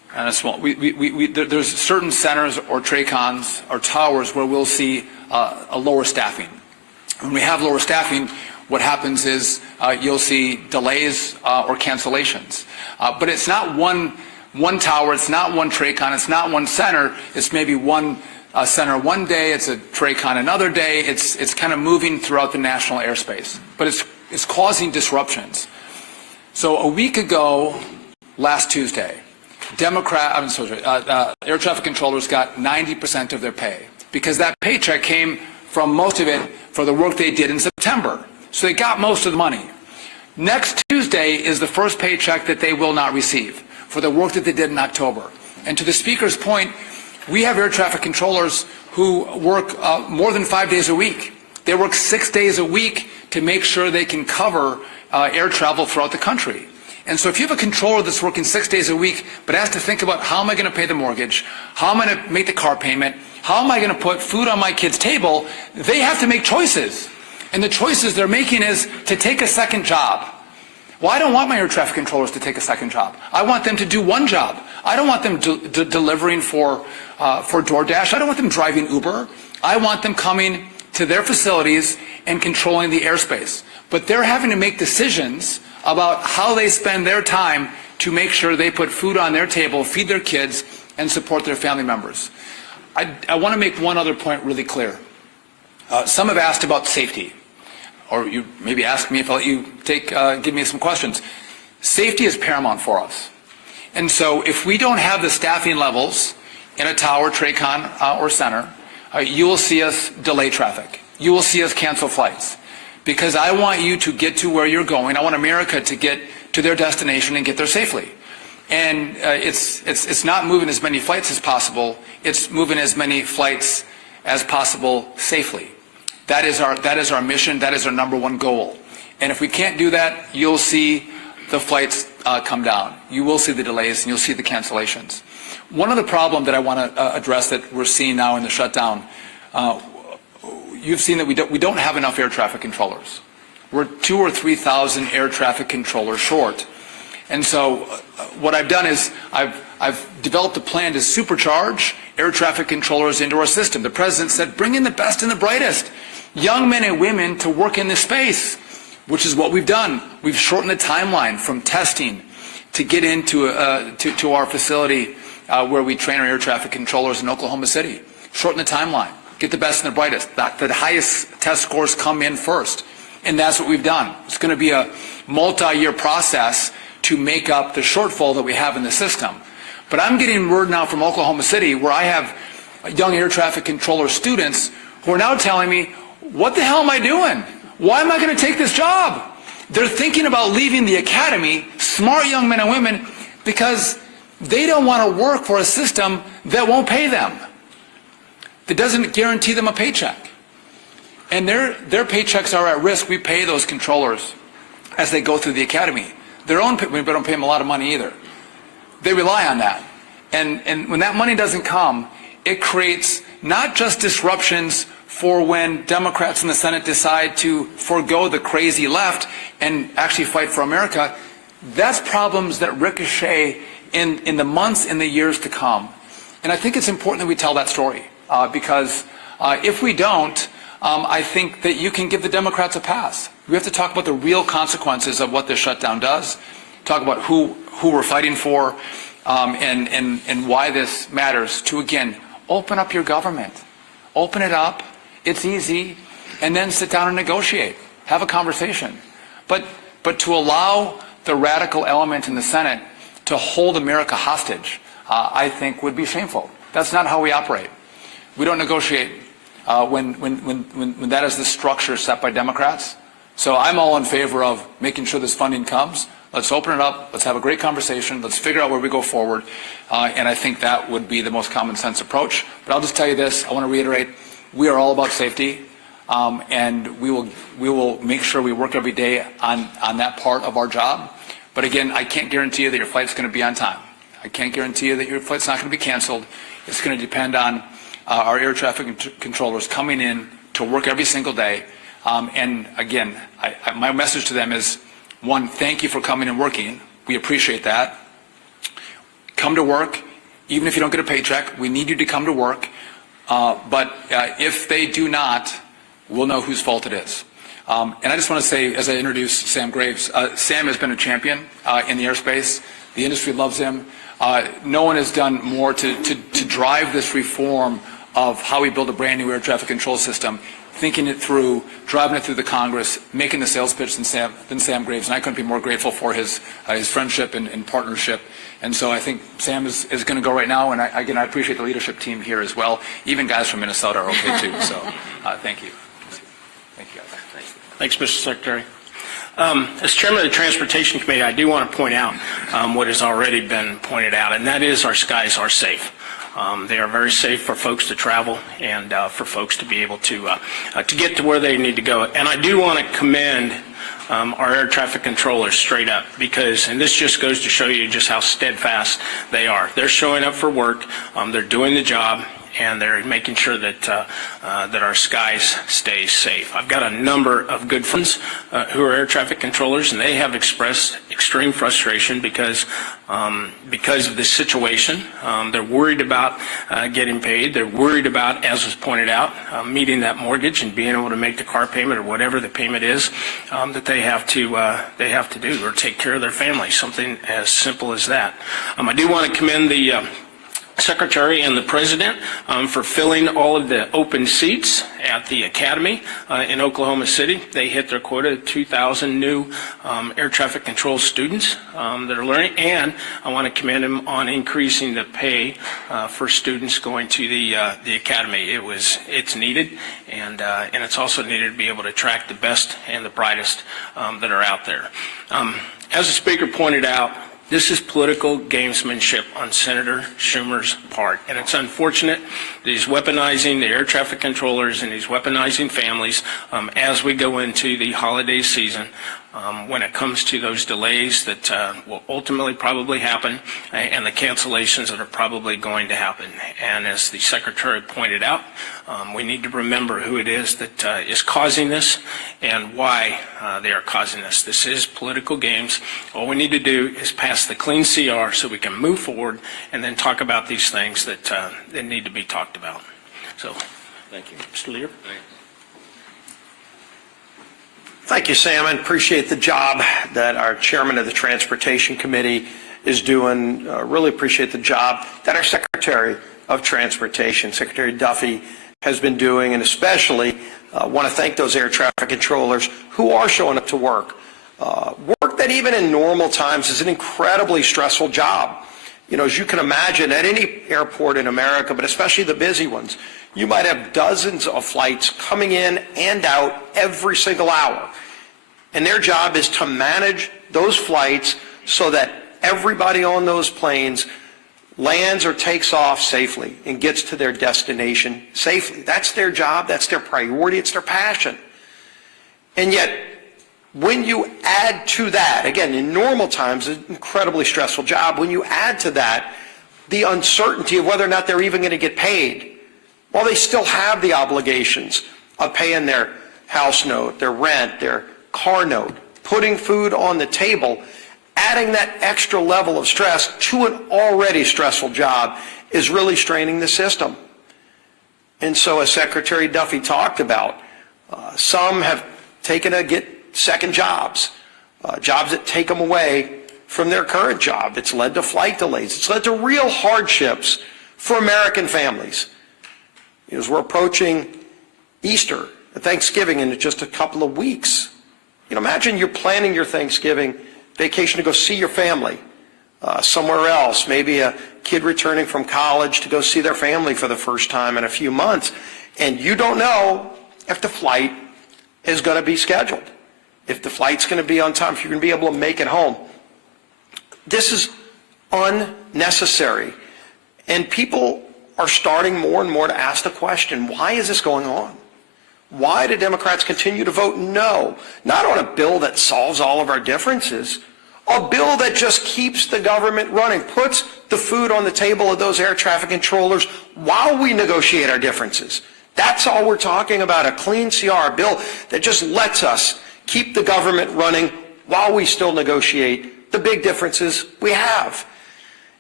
And a small, there's certain centers or TRACONs or towers where we'll see a lower staffing. When we have lower staffing, what happens is you'll see delays or cancellations. But it's not one tower, it's not one TRACON, it's not one center, it's maybe one center one day, it's a TRACON another day, it's kind of moving throughout the national airspace. But it's causing disruptions. So a week ago, last Tuesday, air traffic controllers got 90% of their pay because that paycheck came from most of it for the work they did in September. So they got most of the money. Next Tuesday is the first paycheck that they will not receive for the work that they did in October. And to the Speaker's point, we have air traffic controllers who work more than 5 days a week. They work 6 days a week to make sure they can cover air travel throughout the country. And so if you have a controller that's working 6 days a week but has to think about how am I going to pay the mortgage, how am I going to make the car payment, how am I going to put food on my kid's table, they have to make choices. And the choices they're making is to take a second job. Well, I don't want my air traffic controllers to take a second job. I want them to do one job. I don't want them delivering for DoorDash. I don't want them driving Uber. I want them coming to their facilities and controlling the airspace. But they're having to make decisions about how they spend their time to make sure they put food on their table, feed their kids, and support their family members. I want to make one other point really clear. Some have asked about safety, or you maybe ask me if I'll let you give me some questions. Safety is paramount for us. And so if we don't have the staffing levels in a tower, TRACON, or center, you will see us delay traffic. You will see us cancel flights. Because I want you to get to where you're going. I want America to get to their destination and get there safely. And it's not moving as many flights as possible. It's moving as many flights as possible safely. That is our mission. That is our number one goal. And if we can't do that, you'll see the flights come down. You will see the delays and you'll see the cancellations. One other problem that I want to address that we're seeing now in the shutdown, you've seen that we don't have enough air traffic controllers. We're 2,000 or 3,000 air traffic controllers short. And so what I've done is I've developed a plan to supercharge air traffic controllers into our system. The President said, bring in the best and the brightest, young men and women to work in this space, which is what we've done. We've shortened the timeline from testing to get into to our facility where we train our air traffic controllers in Oklahoma City. Shorten the timeline. Get the best and the brightest. The highest test scores come in first. And that's what we've done. It's going to be a multi-year process to make up the shortfall that we have in the system. But I'm getting word now from Oklahoma City where I have young air traffic controller students who are now telling me, what the hell am I doing? Why am I going to take this job? They're thinking about leaving the academy, smart young men and women, because they don't want to work for a system that won't pay them, that doesn't guarantee them a paycheck. And their paychecks are at risk. We pay those controllers as they go through the academy. We don't pay them a lot of money either. They rely on that. And when that money doesn't come, it creates not just disruptions for when Democrats in the Senate decide to forego the crazy left and actually fight for America. That's problems that ricochet in the months and the years to come. And I think it's important that we tell that story because if we don't, I think that you can give the Democrats a pass. We have to talk about the real consequences of what this shutdown does, talk about who we're fighting for, and why this matters to, again, open up your government. Open it up. It's easy. And then sit down and negotiate. Have a conversation. But to allow the radical element in the Senate to hold America hostage, I think would be shameful. That's not how we operate. We don't negotiate when that is the structure set by Democrats. So I'm all in favor of making sure this funding comes. Let's open it up. Let's have a great conversation. Let's figure out where we go forward. And I think that would be the most common sense approach. But I'll just tell you this. I want to reiterate. We are all about safety. And we will make sure we work every day on that part of our job. But again, I can't guarantee you that your flight's going to be on time. I can't guarantee you that your flight's not going to be canceled. It's going to depend on our air traffic controllers coming in to work every single day. And again, my message to them is, one, thank you for coming and working. We appreciate that. come to work, even if you don't get a paycheck. We need you to come to work. But if they do not, we'll know whose fault it is. And I just want to say, as I introduce Sam Graves, Sam has been a champion in the airspace. The industry loves him. No one has done more to drive this reform of how we build a brand new air traffic control system, thinking it through, driving it through the Congress, making the sales pitch than Sam Graves. And I couldn't be more grateful for his friendship and partnership. And so I think Sam is going to go right now. And I appreciate the leadership team here as well. Even guys from Minnesota are okay too. So thank you. Thank you, guys. Thanks, Mr. Secretary. As Chairman of the Transportation Committee, I do want to point out what has already been pointed out, and that is our skies are safe. They are very safe for folks to travel and for folks to be able to get to where they need to go. And I do want to commend our air traffic controllers straight up, because, and this just goes to show you just how steadfast they are. They're showing up for work, they're doing the job, and they're making sure that that our skies stay safe. I've got a number of good friends who are air traffic controllers, and they have expressed extreme frustration because of this situation. They're worried about getting paid. They're worried about, as was pointed out, meeting that mortgage and being able to make the car payment or whatever the payment is that they have to do, or take care of their family. Something as simple as that. I do want to commend the Secretary and the President for filling all of the open seats at the Academy in Oklahoma City. They hit their quota of 2,000 new air traffic control students that are learning, and I want to commend them on increasing the pay for students going to the Academy. It's needed, and it's also needed to be able to attract the best and the brightest that are out there. As the Speaker pointed out, this is political gamesmanship on Senator Schumer's part, and it's unfortunate that he's weaponizing the air traffic controllers and he's weaponizing families as we go into the holiday season when it comes to those delays that will ultimately probably happen and the cancellations that are probably going to happen. And as the Secretary pointed out, we need to remember who it is that is causing this and why they are causing this. This is political games. All we need to do is pass the clean CR so we can move forward and then talk about these things that need to be talked about. So, thank you. Mr. Lear? Thank you, Sam, and appreciate the job that our Chairman of the Transportation Committee is doing. Really appreciate the job that our Secretary of Transportation, Secretary Duffy, has been doing, and especially want to thank those air traffic controllers who are showing up to work. Work that even in normal times is an incredibly stressful job. You know, as you can imagine, at any airport in America, but especially the busy ones, you might have dozens of flights coming in and out every single hour. And their job is to manage those flights so that everybody on those planes lands or takes off safely and gets to their destination safely. That's their job, that's their priority, it's their passion. And yet, when you add to that, again, in normal times, an incredibly stressful job, when you add to that the uncertainty of whether or not they're even going to get paid, while they still have the obligations of paying their house note, their rent, their car note, putting food on the table, adding that extra level of stress to an already stressful job is really straining the system. And so, as Secretary Duffy talked about, some have taken to get second jobs, jobs that take them away from their current job. It's led to flight delays. It's led to real hardships for American families. As we're approaching Easter and Thanksgiving in just a couple of weeks, you know, imagine you're planning your Thanksgiving vacation to go see your family somewhere else, maybe a kid returning from college to go see their family for the first time in a few months, and you don't know if the flight is going to be scheduled, if the flight's going to be on time, if you're going to be able to make it home. This is unnecessary, and people are starting more and more to ask the question, why is this going on? Why do Democrats continue to vote no, not on a bill that solves all of our differences, a bill that just keeps the government running, puts the food on the table of those air traffic controllers while we negotiate our differences. That's all we're talking about, a clean CR, a bill that just lets us keep the government running while we still negotiate the big differences we have.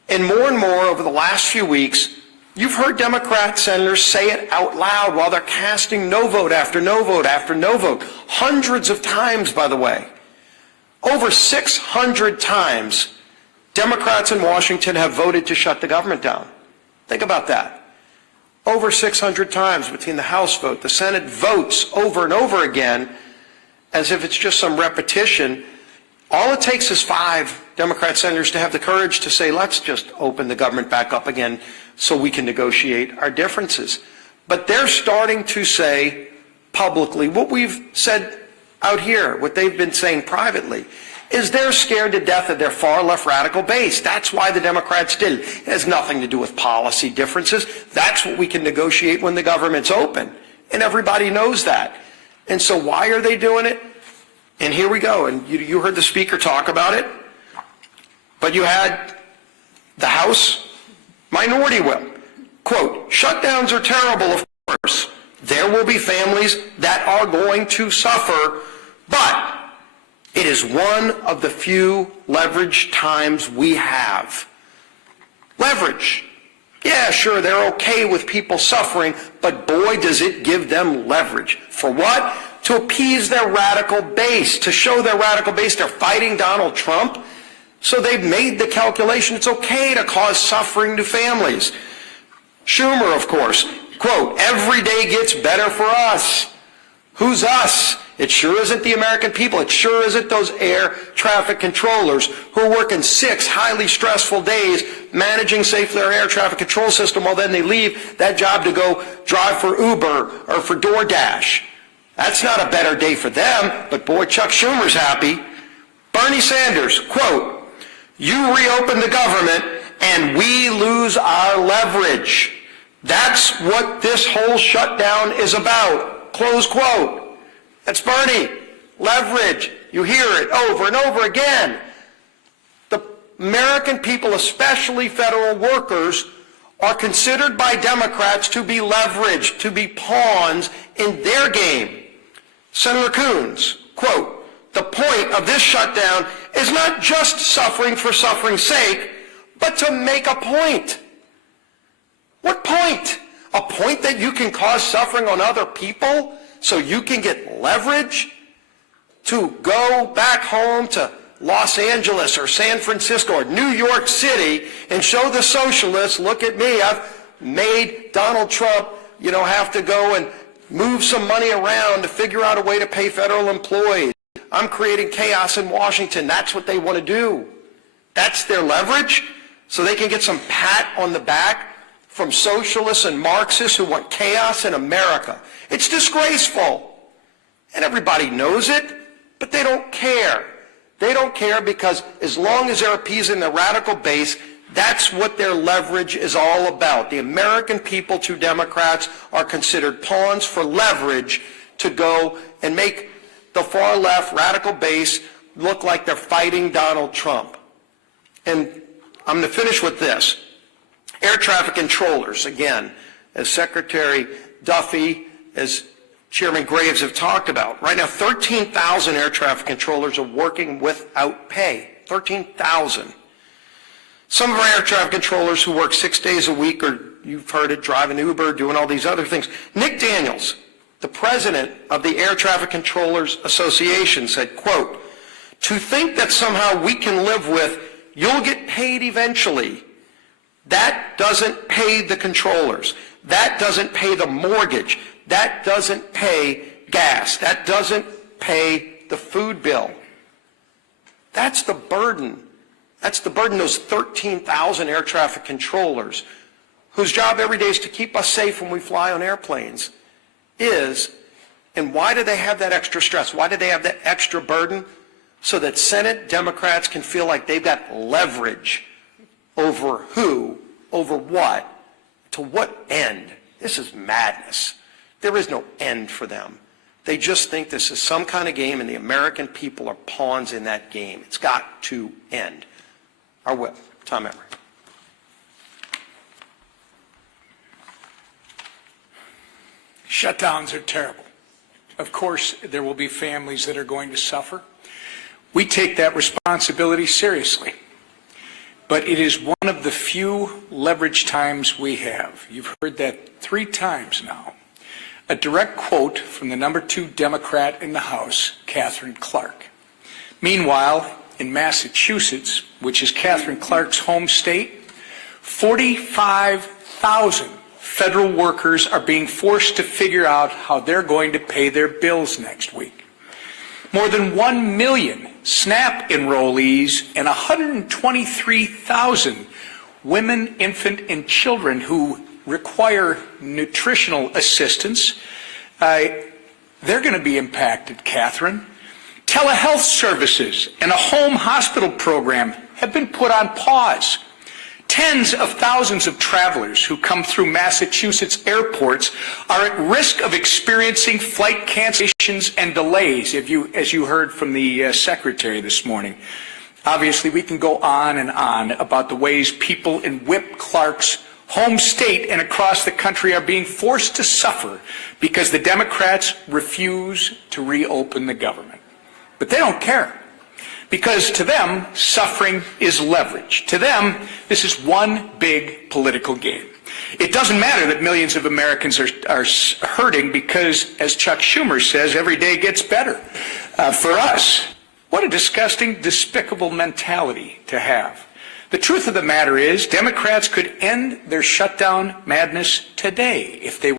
And more over the last few weeks, you've heard Democrat senators say it out loud while they're casting no vote after no vote after no vote. Hundreds of times, by the way. Over 600 times, Democrats in Washington have voted to shut the government down. Think about that. Over 600 times between the House vote, the Senate votes over and over again, as if it's just some repetition. All it takes is 5 Democrat senators to have the courage to say, let's just open the government back up again so we can negotiate our differences. But they're starting to say publicly what we've said out here, what they've been saying privately, is they're scared to death of their far left radical base. That's why the Democrats did it. It has nothing to do with policy differences. That's what we can negotiate when the government's open. And everybody knows that. And so why are they doing it? And here we go. And you heard the speaker talk about it. But you had the House minority whip. Quote, shutdowns are terrible, of course. There will be families that are going to suffer, but it is one of the few leverage times we have. Leverage. Yeah, sure, they're okay with people suffering, but boy, does it give them leverage. For what? To appease their radical base, to show their radical base they're fighting Donald Trump. So they've made the calculation it's okay to cause suffering to families. Schumer, of course, quote, every day gets better for us. Who's us? It sure isn't the American people. It sure isn't those air traffic controllers who are working 6 highly stressful days managing safely our air traffic control system while then they leave that job to go drive for Uber or for DoorDash. That's not a better day for them, but boy, Chuck Schumer's happy. Bernie Sanders, quote, you reopen the government and we lose our leverage. That's what this whole shutdown is about. Close quote. That's Bernie. Leverage. You hear it over and over again. The American people, especially federal workers, are considered by Democrats to be leveraged, to be pawns in their game. Senator Coons, quote, the point of this shutdown is not just suffering for suffering's sake, but to make a point. What point? A point that you can cause suffering on other people so you can get leverage to go back home to Los Angeles or San Francisco or New York City and show the socialists, look at me, I've made Donald Trump, have to go and move some money around to figure out a way to pay federal employees. I'm creating chaos in Washington. That's what they want to do. That's their leverage, so they can get some pat on the back from socialists and Marxists who want chaos in America. It's disgraceful. And everybody knows it, but they don't care. They don't care because as long as they're appeasing the radical base, that's what their leverage is all about. The American people to Democrats are considered pawns for leverage to go and make the far left radical base look like they're fighting Donald Trump. And I'm going to finish with this. Air traffic controllers, again, as Secretary Duffy, as Chairman Graves have talked about. Right now, 13,000 air traffic controllers are working without pay. 13,000. Some of our air traffic controllers who work 6 days a week, or you've heard it, driving Uber, doing all these other things. Nick Daniels, the president of the Air Traffic Controllers Association, said, quote, to think that somehow we can live with, you'll get paid eventually. That doesn't pay the controllers. That doesn't pay the mortgage. That doesn't pay gas. That doesn't pay the food bill. That's the burden. That's the burden, those 13,000 air traffic controllers, whose job every day is to keep us safe when we fly on airplanes, is, and why do they have that extra stress? Why do they have that extra burden? So that Senate Democrats can feel like they've got leverage over who, over what, to what end? This is madness. There is no end for them. They just think this is some kind of game and the American people are pawns in that game. It's got to end. Our whip, Tom Emory. Shutdowns are terrible. Of course, there will be families that are going to suffer. We take that responsibility seriously. but it is one of the few leverage times we have. You've heard that 3 times now. A direct quote from the number 2 Democrat in the House, Catherine Clark. Meanwhile, in Massachusetts, which is Catherine Clark's home state, 45,000 federal workers are being forced to figure out how they're going to pay their bills next week. More than 1 million SNAP enrollees and 123,000 women, infant, and children who require nutritional assistance, they're going to be impacted, Catherine. Telehealth services and a home hospital program have been put on pause. Tens of thousands of travelers who come through Massachusetts airports are at risk of experiencing flight cancellations and delays, as you heard from the Secretary this morning. Obviously, we can go on and on about the ways people in Whip Clark's home state and across the country are being forced to suffer because the Democrats refuse to reopen the government. But they don't care, because to them, suffering is leverage. To them, this is one big political game. It doesn't matter that millions of Americans are hurting because, as Chuck Schumer says, every day gets better. For us, what a disgusting, despicable mentality to have. The truth of the matter is, Democrats could end their shutdown madness today if they